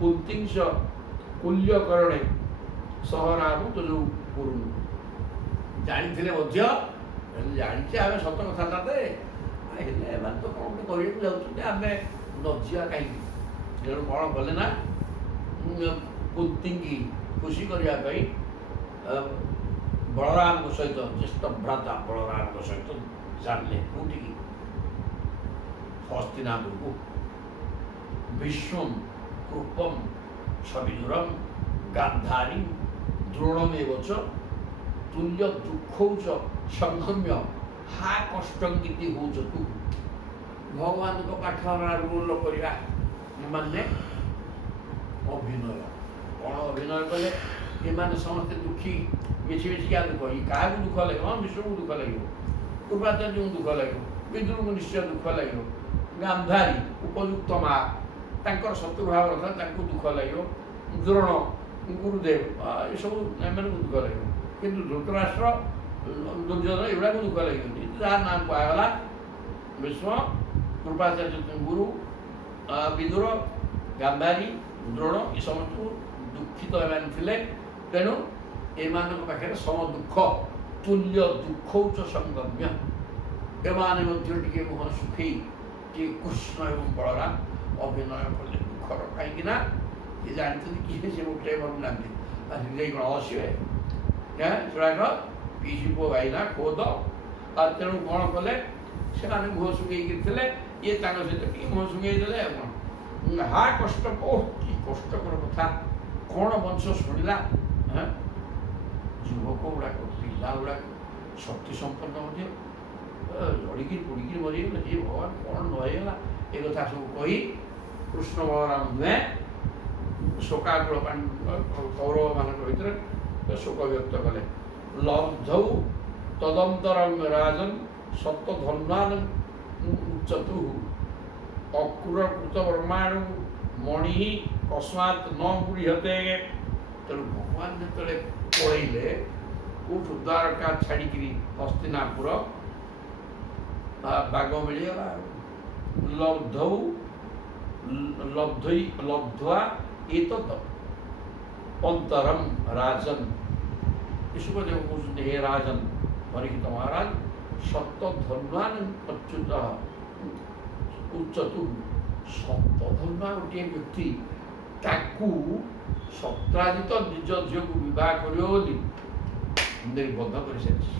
कुंती कुल्यकरणे ସହରାମ ତ ଯୋଉ ପୁରୁଷ ଜାଣିଥିଲେ ମଧ୍ୟ ଜାଣିଛେ ଆମେ ସତ କଥାଟା ଦେ ହେଲେ ଏମାନେ ତ କ'ଣ ଗୋଟେ କରିବାକୁ ଯାଉଛନ୍ତି ଆମେ ନ ଯିବା କାହିଁକି। ତେଣୁ କ'ଣ କଲେ ନା କୁନ୍ତୀଙ୍କି ଖୁସି କରିବା ପାଇଁ ବଳରାମଙ୍କ ସହିତ ଜ୍ୟେଷ୍ଠ ଭ୍ରାତା ବଳରାମଙ୍କ ସହିତ ଜାଣିଲେ କୋଉଠିକି ହସ୍ତିନାପୁରକୁ। ଭୀଷ୍ମମ୍ କୃପମ୍ ଛବିଦୁରମ୍ ଗାନ୍ଧାରୀ ଦ୍ରୋଣମେବ ଚ ତୁଲ୍ୟ ଦୁଃଖୌଚ ସଂଗମ୍ୟ ହା କଷ୍ଟଙ୍ଗିତି ହଉଛ ତୁ। ଭଗବାନଙ୍କ ପାଠରେ ରୋଲ କରିବା ମାନେ ଅଭିନୟ। କ'ଣ ଅଭିନୟ କଲେ ଏମାନେ ସମସ୍ତେ ଦୁଃଖୀ ମିଶି ମିଶିକା ଦୁଃଖ। କାହାକୁ ଦୁଃଖ ଲାଗିବ? ହଁ ବିଷ୍ଣୁଙ୍କୁ ଦୁଃଖ ଲାଗିବ, କୃପାଚାର୍ଯ୍ୟଙ୍କୁ ଦୁଃଖ ଲାଗିବ, ବିଦୁରଙ୍କୁ ନିଶ୍ଚୟ ଦୁଃଖ ଲାଗିବ, ଗାନ୍ଧାରୀ ଉପଯୁକ୍ତ ମା ତାଙ୍କର ଶତ୍ରୁଭାବ କଥା ତାଙ୍କୁ ଦୁଃଖ ଲାଗିବ, ଦ୍ରୋଣ ଗୁରୁଦେବ ଏସବୁ ଏମାନଙ୍କୁ ଦୁଃଖ ଲାଗିବ। କିନ୍ତୁ ଧୃତରାଷ୍ଟ୍ର ଦୁର୍ଯ୍ୟୋଧନ ଏଗୁଡ଼ାକୁ ଦୁଃଖ ଲାଗିବନି। ଯାହା ନାଁ କୁହାଗଲା ଭୀଷ୍ମ, କୃପାଚାର୍ଯ୍ୟ ଗୁରୁ, ବିଦୁର, ଗାନ୍ଧାରୀ, ଦ୍ରୋଣ ଏ ସମସ୍ତଙ୍କୁ ଦୁଃଖିତ ଏମାନେ ଥିଲେ। ତେଣୁ ଏମାନଙ୍କ ପାଖରେ ସମ ଦୁଃଖ ତୁଲ୍ୟ ଦୁଃଖୌଚ ସଂଗମ୍ୟ। ଏମାନେ ମଧ୍ୟ ଟିକେ ମୁହଁ ଶୁଖେଇ ଟିକେ କୃଷ୍ଣ ଏବଂ ବଳରାମ ଅଭିନୟ କଲେ ଦୁଃଖର। କାହିଁକି ନା ଏ ଜାଣିଛନ୍ତି କିଏ ସେ ଉଠେଇ ପାରୁନାହାନ୍ତି। ଆସିଲେ କ'ଣ ଆସିବେ ସେଗୁଡ଼ାକ ପିସି ପୁଅ ଭାଇନା ଖୋଦ। ଆଉ ତେଣୁ କ'ଣ କଲେ ସେମାନେ ମୁହଁ ଶୁଖେଇକି ଥିଲେ। ଇଏ ତାଙ୍କ ସହିତ ଟିକେ ମୁହଁ ଶୁଖେଇ ଦେଲେ। ଆଉ କ'ଣ ହା କଷ୍ଟ, ଓଃ କି କଷ୍ଟକର କଥା। କ'ଣ ବଂଶ ଶୁଣିଲା। ଯୁବକ ଗୁଡ଼ାକ ପିଲା ଗୁଡ଼ାକ ଶକ୍ତି ସମ୍ପନ୍ନ ମଧ୍ୟ ଲଢ଼ିକିରି ପୋଡ଼ିକିରି ମରିଗଲେ। ଏ ଭଗବାନ କ'ଣ ନ ହେଇଗଲା ଏ କଥା ସବୁ କହି କୃଷ୍ଣ ବଳରାମ ନୁହେଁ ଶୋକାକୁଳ କୌରବମାନଙ୍କ ଭିତରେ ଶୋକ ବ୍ୟକ୍ତ କଲେ। ଲବ୍ଧୌ ତଦନ୍ତରଂ ରାଜନ୍ ସତ ଧନ୍ୱାନ୍ ଉଚ୍ଚତୁ ଅକ୍ରୁରକୃତ ବ୍ରହ୍ମାଣୁ ମଣି କସ୍ମାତ୍ ନ ଗୃହ୍ୟତେ। ତେଣୁ ଭଗବାନ ଯେତେବେଳେ ପଳେଇଲେ କୋଉଠୁ ଦ୍ୱାରକା ଛାଡ଼ିକିରି ହସ୍ତିନାପୁର ବାଗ ମିଳିଗଲା। ଲବ୍ଧ୍ୱା ଏତତ୍ ଅନ୍ତରମ୍ ରାଜନ୍। ସୁଖଦେବ କହୁଛନ୍ତି ହେ ରାଜନ୍ ପରୀକ୍ଷିତ ମହାରାଜ ସତ ଧନ୍ୱାନ୍ ଅଚ୍ୟୁତ ଉଚ୍ଚତୁ। ସତ ଧନ୍ୱା ଗୋଟିଏ ବ୍ୟକ୍ତି ତାକୁ ସତ୍ରାଜିତ ନିଜ ଝିଅକୁ ବିବାହ କରିବ ବୋଲି ନିର୍ବନ୍ଧ କରିସାରିଛି।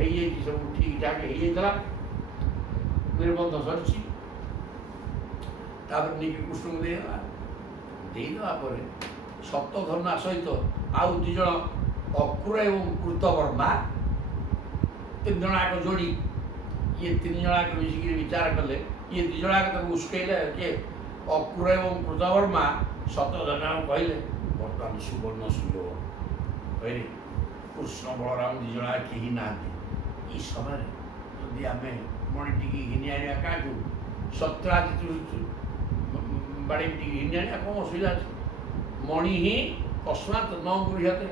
ହେଇଯାଇଛି ସବୁ ଠିକ୍ ଠାକ୍ ହେଇଯାଇଥିଲା, ନିର୍ବନ୍ଧ ସରିଛି। ତାପରେ ନେଇକି କୃଷ୍ଣଙ୍କୁ ଦେଇଦେବା ପରେ ସତ ଧନ୍ୱା ସହିତ ଆଉ 2 ଜଣ ଅକ୍ରୁର ଏବଂ କୃତବର୍ମା 3 ଜଣ ଆଗ ଯୋଡ଼ି। ଇଏ 3 ଜଣ ଆଗ ମିଶିକିରି ବିଚାର କଲେ। ଇଏ 2 ଜଣ ଆଗ ତାକୁ ଉସ୍କେଇଲେ ଯେ ଅକ୍ରୁର ଏବଂ କୃତବର୍ମା ସତ ଧନ୍ୱାକୁ କହିଲେ ବର୍ତ୍ତମାନ ସୁବର୍ଣ୍ଣ ସୁଯୋଗ କହିଲେ କୃଷ୍ଣ ବଳରାମ 2 ଜଣ କେହି ନାହାନ୍ତି। ଏଇ ସମୟରେ ଯଦି ଆମେ ମଣିଟିକି ଘିନି ଆଣିବା କାହାଠୁ ସତ୍ରାଜିତ ବାଡ଼ି ଟିକେ ଘିନି ଆଣିବା କ'ଣ ଅସୁବିଧା ଅଛି। ମଣି ହିଁ କସ୍ମାତ୍ ନ ଗୃହ୍ୟତେ।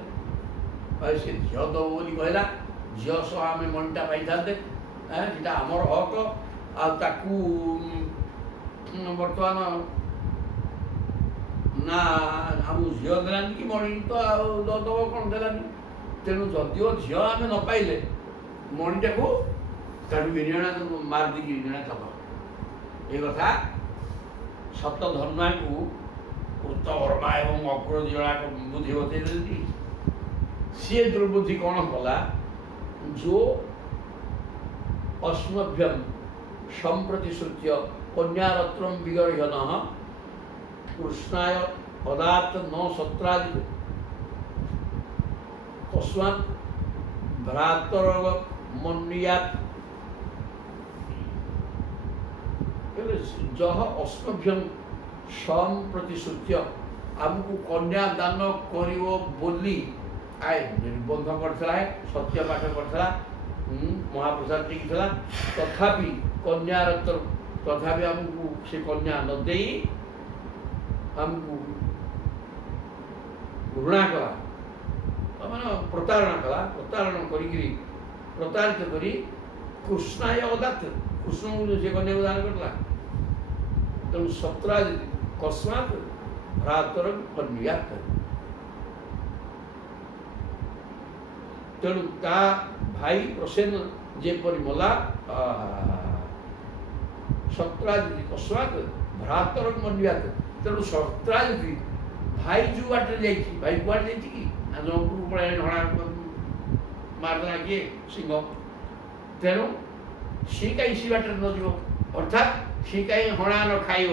ସେ ଝିଅ ଦେବ ବୋଲି କହିଲା, ଝିଅ ସହ ଆମେ ମଣିଟା ପାଇଥାନ୍ତେ, ସେଟା ଆମର ହକ। ଆଉ ତାକୁ ବର୍ତ୍ତମାନ ନା ଆମକୁ ଝିଅ ଦେଲାନି କି ମଣି ତ ଆଉ ଦେବ କ'ଣ ଦେଲାନି। ତେଣୁ ଯଦିଓ ଝିଅ ଆମେ ନ ପାଇଲେ ମଣିଟାକୁ ତାଠୁ ଘିନି ଆଣା ମାରିଦେଇକି ଘିନି ଆଣା ଦେବ। ଏ କଥା ସତ ଧନ୍ୱାକୁ କୃତବର୍ମା ଏବଂ ଅକ୍ରୁର 2 ଜଣ ବୁଦ୍ଧି ବତେଇ ଦେନ୍ତି। ସିଏ ଦୁର୍ବୁଦ୍ଧି କ'ଣ କଲା, ଯୋ ଅସ୍ମଭ୍ୟମ୍ ସମ୍ପ୍ରତିଶ୍ରୁତ୍ୟ କନ୍ୟାରତ୍ନଂ ବିଗର୍ହ୍ୟନଃ କୃଷ୍ଣାୟ ପଦାର୍ଥ ନ ସତ୍ରାଜିତ ତସ୍ମାତ୍ ଭ୍ରାତରବ ମନ୍ୟାତ୍। ଯହ ଅସ୍ମଭ୍ୟଂ ସମ୍ପ୍ରତିଶ୍ରୁତ୍ୟ ଆମକୁ କନ୍ୟା ଦାନ କରିବ ବୋଲି ନିର୍ବନ୍ଧ କରିଥିଲା, ସତ୍ୟ ପାଠ କରିଥିଲା, ମହାପ୍ରସାଦ ଟିକିଥିଲା। ତଥାପି କନ୍ୟାରତ୍ନ ତଥାପି ଆମକୁ ସେ କନ୍ୟା ନ ଦେଇ ଆମକୁ ଘୃଣା କଲା, ମାନେ ପ୍ରତାରଣା କଲା। ପ୍ରତାରଣା କରିକିରି ପ୍ରତାରିତ କରି କୃଷ୍ଣାୟ ଅଦାତ କୃଷ୍ଣଙ୍କୁ ସେ କନ୍ୟାକୁ ଦାନ କରିଥିଲା। ତେଣୁ ସତ୍ରାଜିତ କସ୍ମାତ୍ ଭ୍ରାତର କନ୍ୟାତ୍। ତେଣୁ ତା ଭାଇ ପ୍ରସେନ ଯେପରି ମଲା ସତ୍ରାଜିତ ତସ୍ମାତ୍ ଭ୍ରାତର ମନ୍ୟାତ। ତେଣୁ ସତ୍ରାଜିତ ଭାଇ ଯେଉଁ ବାଟରେ ଯାଇଛି, ଭାଇ କୁଆଡ଼େ ଯାଇଛି କି ଜଙ୍ଗଲକୁ ପଳାଇ ହଣା ମାରିଦେଲା କିଏ ସିଂହ। ତେଣୁ ସିଏ କାହିଁ ସେ ବାଟରେ ନ ଯିବ, ଅର୍ଥାତ୍ ସିଏ କାହିଁ ହଣା ନ ଖାଇବ।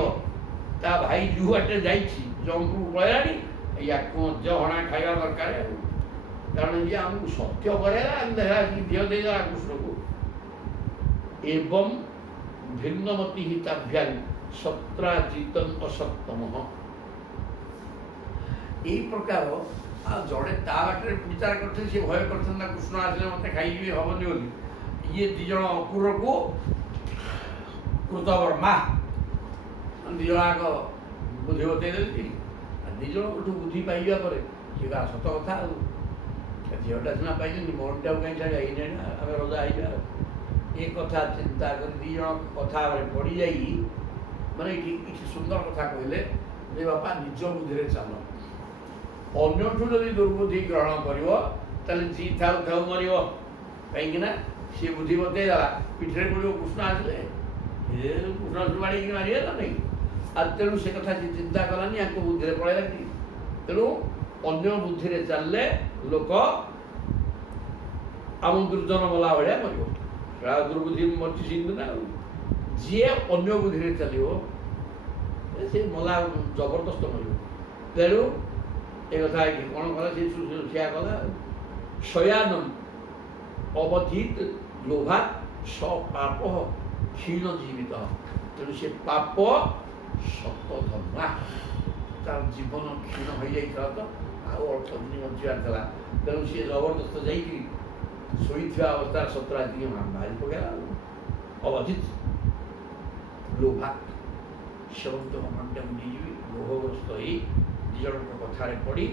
ତା ଭାଇ ଯେଉଁ ବାଟରେ ଯାଇଛି ଜଙ୍ଗଲକୁ ପଳାଇଲାଣି, ୟାକୁ ମଧ୍ୟ ହଣା ଖାଇବା ଦରକାର। କାରଣ ଇଏ ଆମକୁ ସତ୍ୟ କରେଇଲା, ଝିଅ ଦେଇଦେଲା କୃଷ୍ଣକୁ। ଏବଂ ଭିନ୍ନମତି ହିତାଭ୍ୟାନ ସତ୍ରାଜିତଂ ଅସତ୍ତମଃ। এই ପ୍ରକାର ଜଣେ ତା ବାଟରେ ବିଚାର କରିଥିଲେ, ସେ ଭୟ କରିଥାନ୍ତା କୃଷ୍ଣ ଆସିଲେ ମୋତେ ଖାଇଯିବେ ହବନି ବୋଲି। ଇଏ ଦୁଇ ଜଣ ଅକ୍ରୁରକୁ କୃତବର୍ମା ଦୁଇ ଜଣ ଆଗ ବୁଦ୍ଧି ବତେଇ ଦେଲି। ଦୁଇ ଜଣଙ୍କଠୁ ବୁଦ୍ଧି ପାଇବା ପରେ ସେ ସତ କଥା ଆଉ ଝିଅଟା ସିନା ପାଇଛନ୍ତି, ମଣିଟାକୁ କାହିଁ ଛାଡ଼ିବା, ଏଇନେ ନା ଆମେ ରଜା ହେଇଯିବା। ଏ କଥା ଚିନ୍ତା କରି ଦୁଇ ଜଣ କଥାରେ ପଡ଼ିଯାଇ ମାନେ କିଛି ସୁନ୍ଦର କଥା କହିଲେ ଯେ ବାପା ନିଜ ବୁଦ୍ଧିରେ ଚାଲ, ଅନ୍ୟଠୁ ଯଦି ଦୁର୍ବୁଦ୍ଧି ଗ୍ରହଣ କରିବ ତାହେଲେ ଯିଏ ଥାଉ ଥାଉ ମରିବ। କାହିଁକିନା ସିଏ ବୁଦ୍ଧି ବତେଇ ଦେଲା, ପିଠିରେ ପଡ଼ିବ କୃଷ୍ଣ ଆସିଲେ କୃଷ୍ଣ ବାଡ଼ିକି ମାରିବେ ନା ନାହିଁ। ଆଉ ତେଣୁ ସେ କଥା ସେ ଚିନ୍ତା କଲାନି, ୟାଙ୍କ ବୁଦ୍ଧିରେ ପଳେଇଲାନି। ତେଣୁ ଅନ୍ୟ ବୁଦ୍ଧିରେ ଚାଲିଲେ ଲୋକ ଆମ ଦୁର୍ଜନ ମଲା ଭଳିଆ ମରିବ। ସେଟା ଦୁର୍ବୁଦ୍ଧି ମରିଛି ସିନ୍ଦୁ ନା। ଯିଏ ଅନ୍ୟ ବୁଦ୍ଧିରେ ଚାଲିବ ସେ ମଲା ଜବରଦସ୍ତ ମରିବ। ତେଣୁ ଏ କଥା କ'ଣ କଲା, ସେ ସେୟା କଲା। ଶୟାନମ୍ ଅବଧିତ ଲୋଭାତ୍ ସ ପାପ କ୍ଷୀଣ ଜୀବିତ। ତେଣୁ ସେ ପାପ ସତ ଧର୍ମା, ତାର ଜୀବନ କ୍ଷୀଣ ହୋଇଯାଇଥିଲା, ତ ଆଉ ଅଳ୍ପ ଦିନ ବଞ୍ଚିବାର ଥିଲା। ତେଣୁ ସିଏ ଜବରଦସ୍ତ ଯାଇକି ଶୋଇଥିବା ଅବସ୍ଥାରେ ସତ୍ରାଜିତକୁ ମାରି ପକାଇଲା। ଅବଧିତ ଲୋଭାତ୍, ସେବନ୍ତ ମନଟା ବୁଝିଯିବି, ଲୋଭଗ୍ରସ୍ତ ହେଇ ଦୁଇ ଜଣଙ୍କ କଥାରେ ପଡ଼ି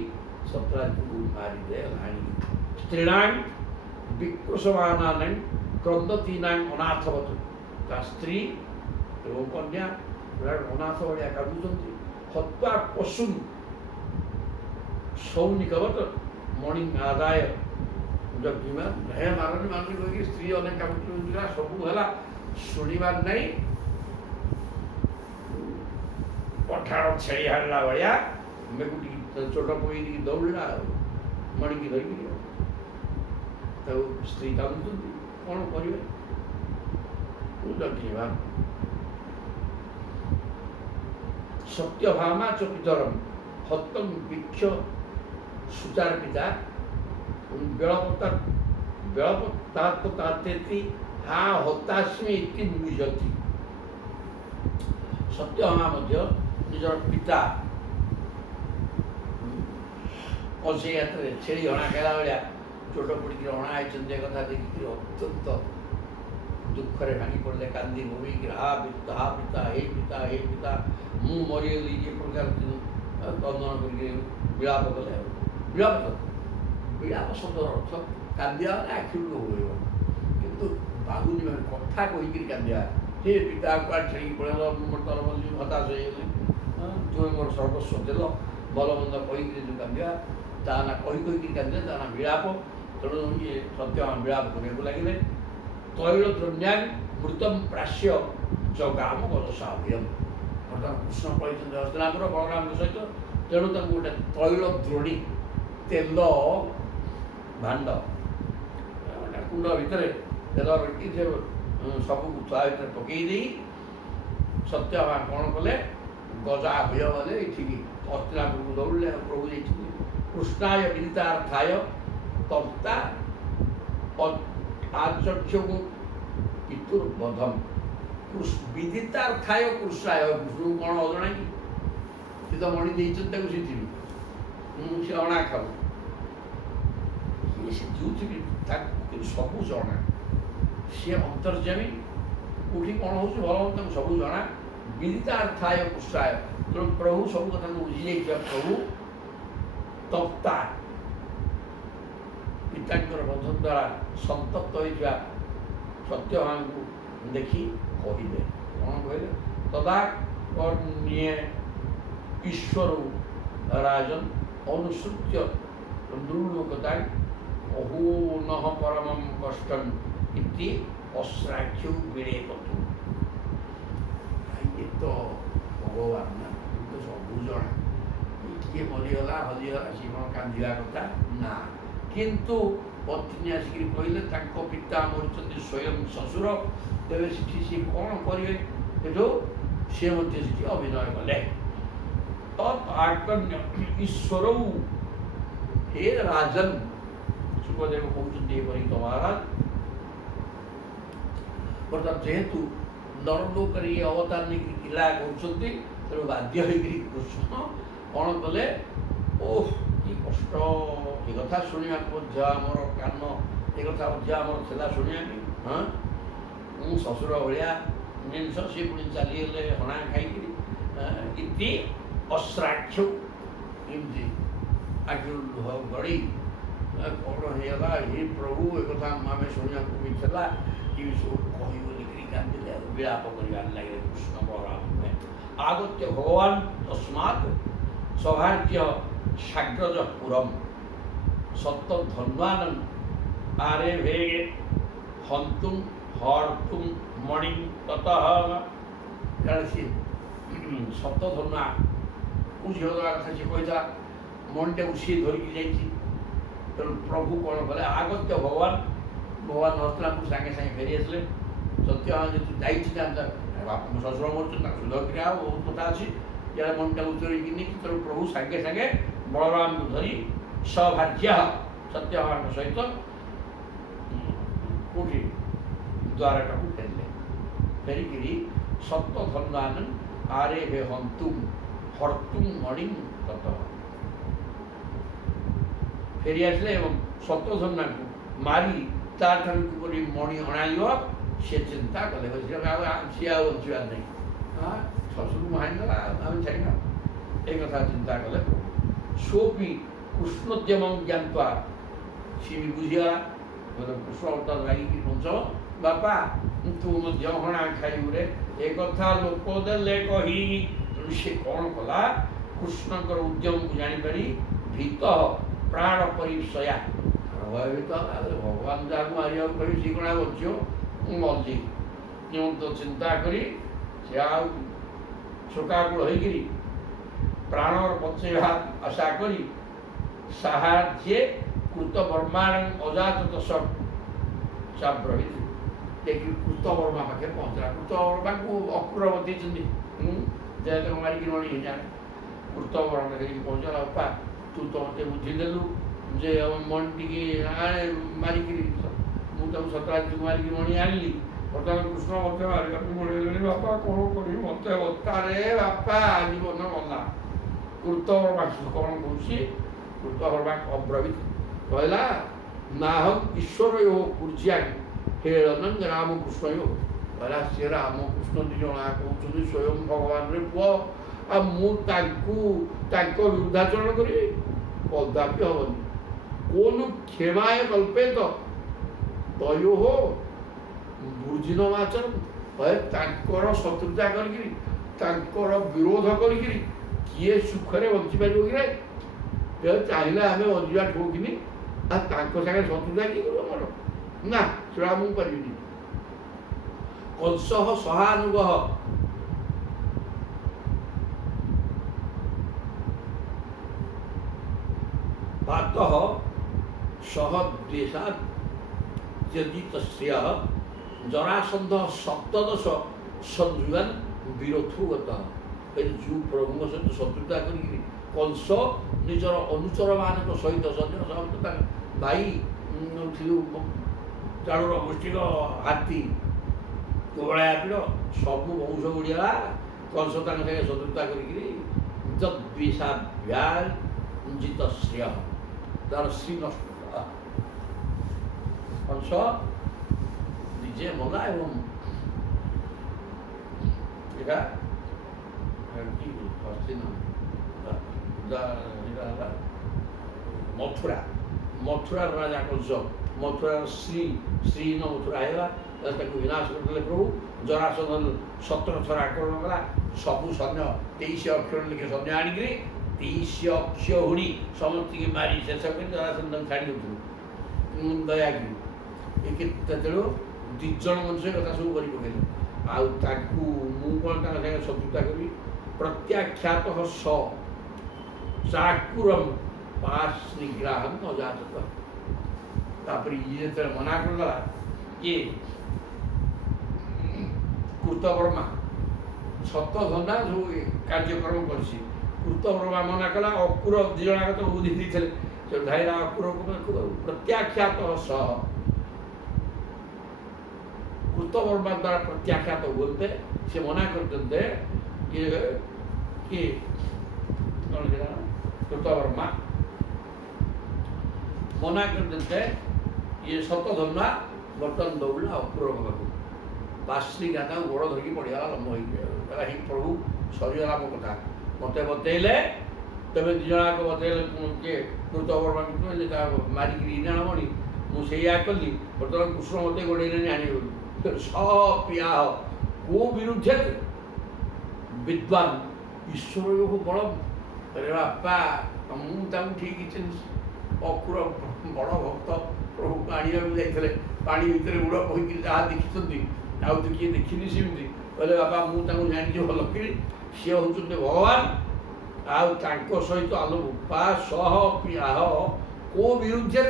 ସତ୍ରାଜିତକୁ ମାରିଦେଲାଣି। ସ୍ତ୍ରୀଣାଂ ବିକୃଷମାନାନାଂ କ୍ରନ୍ଦତୀନାଂ ଅନାଥବତ୍। ତା ସ୍ତ୍ରୀ ଏବଂ କନ୍ୟା ଅନାଥ ଭଳିଆ କାନ୍ଦୁଛନ୍ତି। ହତ୍ୟା ପଶୁ ସୌନିକବତ୍ ମଣି ଆଦାୟ ଜଗିମା। ହେ ମାରନି ମାରନି କହିକି ସ୍ତ୍ରୀ ଅନେକ କାନ୍ଦୁଥିଲା, ସବୁ ହେଲା, ଶୁଣିବାର ନାହିଁ। ପଠାଣ ଛେଳି ହାରିଲା ଭଳିଆ ମେକୁଟି ଚୋଟ ପକେଇକି ଦୌଡ଼ିଲା ଆଉ ମଣିକି ଧରିକି। ତାକୁ ସ୍ତ୍ରୀ କାନ୍ଦୁଛନ୍ତି, କ'ଣ କରିବେ? ଜଗିବା। ସତ୍ୟଭାମା च पितरं हतं वीक्ष्य सुचार्पिता बेळपत्तात्तेति हा हतास्मि इति निमिषति। सत्यभामा ମଧ୍ୟ ନିଜର ପିତା କଂସେଇ ହାତରେ ଛେଳି ହଣା ଖାଇଲା ଭଳିଆ ଚୋଟ ପଡ଼ିକି ହଣା ହେଇଛନ୍ତି, ଏ କଥା ଦେଖିକି ଅତ୍ୟନ୍ତ ଦୁଃଖରେ ଭାଙ୍ଗି ପଡ଼ିଲେ, କାନ୍ଦି ଭୂମିକି ହା ପିତା ହେ ପିତା ହେ ପିତା, ମୁଁ ମରିଗଲି, ଏ ପ୍ରକାର କ୍ରନ୍ଦନ କରିକି ବିଳାପ କଲେ। ବିଳାପ ଶବ୍ଦର ଅର୍ଥ କାନ୍ଦିବା ମାନେ ଆଖିରୁ ଲୁହ ବୋହିବ, କିନ୍ତୁ ବାହୁନି ମାନେ କଥା କହିକିରି କାନ୍ଦିବା। ସେ ପିତା କୁଆଡ଼େ ଛେଳିକି ପଳେଇଲ, ମୁଁ ତର ବୋଲି ହତାଶ ହେଇଗଲି, ତୁମେ ମୋର ସର୍ବସ୍ୱ ଦେଲ, ଭଲମନ୍ଦ କହିକିରି ଯେଉଁ କାନ୍ଦିବା, ତା ନା କହିକିରି କାନ୍ଦିଲେ ତା ନା ବିଳାପ। ତେଣୁ ଇଏ ସତ୍ୟଭାମା ବିଳାପ କରିବାକୁ ଲାଗିଲେ। ତୈଳ ଦ୍ରଣ୍ୟାଂ ମୃତମ୍ ପ୍ରାଶ୍ୟ ଜଗାମ ଗଜସାଭ୍ୟମ୍। ବର୍ତ୍ତମାନ କୃଷ୍ଣ ପଳେଇଛନ୍ତି ହସ୍ତିନାପୁର ବଳରାମଙ୍କ ସହିତ। ତେଣୁ ତାଙ୍କୁ ଗୋଟେ ତୈଳ ଦ୍ରୋଣୀ, ତେଲ ଭାଣ୍ଡ, କୁଣ୍ଡ ଭିତରେ ତେଲ ରଖି ସେ ସବୁକୁ ତା ଭିତରେ ପକେଇ ଦେଇ ସତ୍ୟଭାମା କ'ଣ କଲେ, ଗଜା ଭୟ ଗଲେ ଏଠିକି ହସ୍ତିନାପୁରକୁ ଦୌଡ଼ିଲେ। ପ୍ରଭୁ ଯାଇଛନ୍ତି। କୃଷ୍ଣାୟ ବିଦିତାର୍ଥାୟ ତପ୍ତା ଆଚକ୍ଷକୁ ପିତୁର୍ବଧମ୍। ବିଦିତାର୍ଥାୟ କୃଷ୍ଣାୟ, କୃଷ୍ଣକୁ କ'ଣ ଅଜଣା କି? ସେ ତ ମଣି ଦେଇଛନ୍ତି ତାକୁ ସେଥିରୁ, ସେ ଅଣା ଖାଉ, ସେ ଯେଉଁଥିବି ତାକୁ ସବୁ ଜଣା। ସିଏ ଅନ୍ତର୍ଯାମୀ, କେଉଁଠି କ'ଣ ହେଉଛି ଭଲ ତାକୁ ସବୁ ଜଣା। ବିଦିତାର୍ଥାୟ କୃଷ୍ଣାୟ, ତେଣୁ ପ୍ରଭୁ ସବୁ କଥାକୁ ବୁଝିଯାଇଥିବା ପ୍ରଭୁ ତପ୍ତା, ପିତାଙ୍କର ବନ୍ଧ ଦ୍ୱାରା ସନ୍ତପ୍ତ ହୋଇଥିବା ସତ୍ୟଭାମାଙ୍କୁ ଦେଖି କହିଲେ। କ'ଣ କହିଲେ? ତଦା କର୍ଣ୍ଣ୍ୟେ ଈଶ୍ୱର ରାଜନ୍ ଅନୁସୃତ୍ୟ ନୃଲୋକତା अहूनः परमं कष्टम् इति अश्राख्यौ विलेपतु। ये तो भगवान ना तो सब जଣା किए मरीगला हजिगला सी कौन कांदिया कथा ना, किंतु पत्नी आसिक कहले पिता मरी स्वयं शशुर, तेरे सी कौन करेंगे एठो सी अभिनय कले। तत्आकर्ण्य ईश्वर हे राजन सुखदेव कहते महाराज बर्तमान जेहेतु नरलोक अवतार नहीं किला कहते तेणु बाध्य कृष्ण कौन कले ओह कि कष्ट ये कथा शुणा आमर कान ये कथा आमर शुणा हाँ मु शशुर भाया जिनस सी पुणी चलीगले हणा खाई अश्राक्ष एमती आखिर लुह गड़ी कौन होगा हे प्रभु एक कथा आम शुणा भी था ये सब कह कांदे विलाप कर लगे कृष्ण बलराम आगत्य भगवान तस्मात् सौभाग्य साग्रजपुरम सत्त धन्वान आरे भेगे हंतुम हर्तुम मणि ततः कारण सी सत्त धन्वा झीलवा कथा सी कही मणिटा सी धरिकी जाइए तेणु प्रभु कौन कले आगत्य भगवान भगवान हस्तिनापुर सागे सागे फेरी आसले सत्य जी जाइए शशुर मरचुन सुधर क्रिया बहुत कथा अच्छी यार मणिटा उतरिकी तेणु प्रभु सागे सागे बलराम को धरी सौभाग्य सत्यभामा सहित कौटी द्वारका को फेरले फेरिकी सप्त धन्वान आरे हे हंतुम हर्तुम मणि तत फेरी आसले सप्त धन्वा को मारी तार किपरि मणि अणाइब सी चिंता कले सी बचार नहीं हाँ शशुर महांगला आम छाड़ा एक कथा चिंता कले सोपी कृष्णोद्यम ज्ञावा सी भी बुझीगला कृष्ण अवतार लगे पंच बापा तू हणा खाइबू रे एक कथा लोक देले कही सी कौन कला कृष्णकर उद्यम को जानीपारी भीत प्राण परिसया भयभीत भगवान जहाँ मारिया कही सी कणा बचो मर्जी तो चिंता करी शोकाकुल होकर प्राणर बचेवा आशा करी साहाଯ୍ये कृतवर्मान अजात दशक चाब्रहित देखिए कृतवर्मा पाखे पहुँचला कृतवर्मा को अक्रूरवती जय मारिक मणि जाए कृतवर्मा पहुँचला बापा तू तो मत बुझीदेलु जे मणि टी मारिक मुझे सतराज मारिक मणि आनली बर्तमान कृष्ण मत मारे मिले बापा कौन करी मत बतारे बापा जीवन गला कृतवर्मा कौन कौन कृतवर्मा अब्रवीत कहला ना हम ईश्वर यो कुर्जिया हेलन रामकृष्ण यो कहला सी रामकृष्ण दी जना कहते स्वयं भगवान रे पुओ आ मु विरुद्धाचरण करी कदापि हेनी कौन क्षमाय कल्पे तो तयो हो बुर्जिनमाचरण शत्रुता कर विरोध कर किए सुखरे बंची पार कि चाहिए आम बंजा ठोकनी सागे शत्रुता किए कर ना सेटा मुझे पारि कंस सहानुग पातः सह द्वेषा यजित जरासंध सप्तदश संजुआन विरोधुगत जो प्रभु सहित शत्रुता कर कंस निजर अनुचर मान सहित सैन्य भाई चाणुर मुष्टिक हाथी कोबलापीड़ सबू वंश गुड़िया कंस सागे शत्रुता करजित श्रेय तार श्री नष्ट कंस निजे मला एवं मथुरा मथुरा राजा कंस मथुरा श्री श्री न मथुरा है विनाश करते प्रभु जरासंध 17 थर आक्रमण कला सबू सैन्य 23 अक्षर लिखे सैन्य आणिक 23 अक्ष हुड़ी समस्त की मारी शेष कर जरासंध छाड़ी दूसरू ଦୟାଗିରି ଏ ତେଣୁ ଦୁଇ ଜଣ ମଣିଷ କଥା ସବୁ କରି ପକେଇଲେ। ଆଉ ତାକୁ ମୁଁ କ'ଣ ତାଙ୍କ ସାଙ୍ଗେ ଶତ୍ରୁତା କରିବି? ପ୍ରତ୍ୟାଖ୍ୟାତ ସ ଚାକୁରମ ପାର୍ଶ୍ୱନିଗ୍ରାହଂ ଅଜାତ। ତାପରେ ଇଏ ଯେତେବେଳେ ମନା କରିଦେଲା କିଏ କୃତବର୍ମା ଶତଧନ୍ଦା ସବୁ କାର୍ଯ୍ୟକ୍ରମ କରିଛି, କୃତବର୍ମା ମନା କଲା। ଅକୁର ଦୁଇ ଜଣ ତ ବୁଦ୍ଧି ଦେଇଥିଲେ, ସେ ଧାଇରା ଅକୁରକୁ ପ୍ରତ୍ୟାଖ୍ୟାତ ସହ কৃতবর্মা দ্বারা প্রত্যাখ্যাত বলতে সে মনে করতে কি কৃতবর্মা মনা করতে ইয়ে শতধন্যা বর্তমান দৌড়া অপুর পাখু পাশ্ରୀ ଗାତା ଗୋଡ଼ ଧରିକି ପଡ଼ିଗଲା, ଲମ୍ବ ହେଇକି କହିଲା ହିଁ ପ୍ରଭୁ ସରିଗଲା ମୋ କଥା, ମୋତେ ବତେଇଲେ ତେବେ ଦୁଇ ଜଣ ଯାକ ବତେଇଲେ କିଏ କୃତବର୍ମା ମାରିକିରି ଇନାଣମଣି ମୁଁ ସେଇଆ କଲି, ବର୍ତ୍ତମାନ କୃଷ୍ଣ ମୋତେ ଗୋଡ଼େଇଲେଣି ଆଣିବ ସପ୍ରିୟାହ କୋ ବିରୁଦ୍ଧେ ବିଦ୍ୱାନ୍ ଈଶ୍ୱର ବଳ। ଆରେ ବାପା ମୁଁ ତାଙ୍କୁ ଠିକ୍ ଚିହ୍ନିଛି, ଅକୁର ବଡ଼ ଭକ୍ତ ପ୍ରଭୁକୁ ଆଣିବାକୁ ଯାଇଥିଲେ, ପାଣି ଭିତରେ ବୁଡ଼ କହିକି ଯାହା ଦେଖିଛନ୍ତି ଆଉ ତ କିଏ ଦେଖିନି ସେମିତି। କହିଲେ ବାପା ମୁଁ ତାଙ୍କୁ ଜାଣିଛି ଭଲ କିରି, ସିଏ ହେଉଛନ୍ତି ଭଗବାନ, ଆଉ ତାଙ୍କ ସହିତ ଆଲୋପା ସହ ପ୍ରିୟାହ କୋ ବିରୁଦ୍ଧେ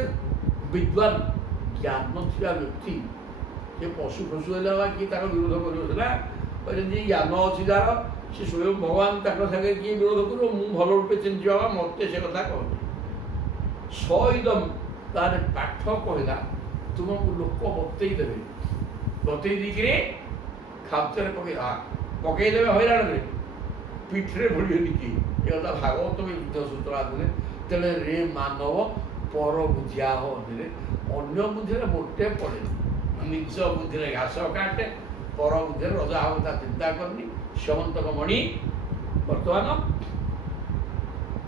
ବିଦ୍ୱାନ୍ ଜ୍ଞାନ ଥିବା ବ୍ୟକ୍ତି ସେ ପଶୁ ଫଶୁ ହେଲେ ବା କିଏ ତାର ବିରୋଧ କରିବ ସିନା, ଯେମିତି ଜ୍ଞାନ ଅଛି ଯାହାର ସେ ସ୍ୱୟଂ ଭଗବାନ ତାଙ୍କ ସାଙ୍ଗେ କିଏ ବିରୋଧ କରିବ? ମୁଁ ଭଲ ରୂପେ ଚିହ୍ନିଛି ବାବା, ମୋତେ ସେ କଥା କହନ୍ତି। ସଇଦମ୍ ତାର ପାଠ କହିଲା ତୁମକୁ ଲୋକ ବତେଇ ଦେବେ, ବତେଇ ଦେଇକିରି ଖାପ୍ତରେ ପକେଇଦେବେ ହଇରାଣରେ, ପିଠିରେ ଭୁଳିବେନି କି ଏ କଥା ଭାଗବତ ଯୁଦ୍ଧ ସୂତ୍ର ଆଦିରେ। ତେଣୁ ରେ ମାନବ ପର ବୁଝିଆ ଅନ୍ୟରେ, ଅନ୍ୟ ବୁଦ୍ଧିରେ ମୋଟେ ପଡ଼େନି, ନିଜ ବୁଦ୍ଧିରେ ଘାସ କାଟେ, ପର ବୁଦ୍ଧିରେ ରଜା ହେବ ତା ଚିନ୍ତା କରନି। ସ୍ୟମନ୍ତକ ମଣି ବର୍ତ୍ତମାନ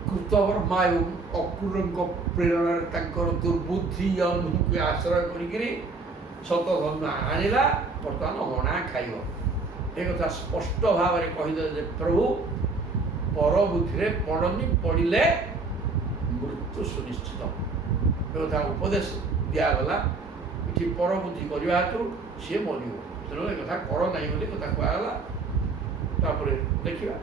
କୃତବର୍ମା ଏବଂ ଅକୁରଙ୍କ ପ୍ରେରଣାରେ ତାଙ୍କର ଦୁର୍ବୁଦ୍ଧି ଅନୁଭୂତି ଆଶ୍ରୟ କରିକିରି ଶତଧନ୍ୟ ଆଣିଲା, ବର୍ତ୍ତମାନ ଅଣା ଖାଇବ। ଏ କଥା ସ୍ପଷ୍ଟ ଭାବରେ କହିଦେଲେ ଯେ ପ୍ରଭୁ ପର ବୁଦ୍ଧିରେ ପଡ଼ନି, ପଡ଼ିଲେ ମୃତ୍ୟୁ ସୁନିଶ୍ଚିତ। ଏ କଥା ଉପଦେଶ ଦିଆଗଲା। ଏଠି ପରବୁଦ୍ଧି କରିବା ହେତୁ ସିଏ ମରିବ, ତେଣୁ ଏ କଥା କର ନାହିଁ ବୋଲି କଥା କୁହାଗଲା। ତାପରେ ଦେଖିବା।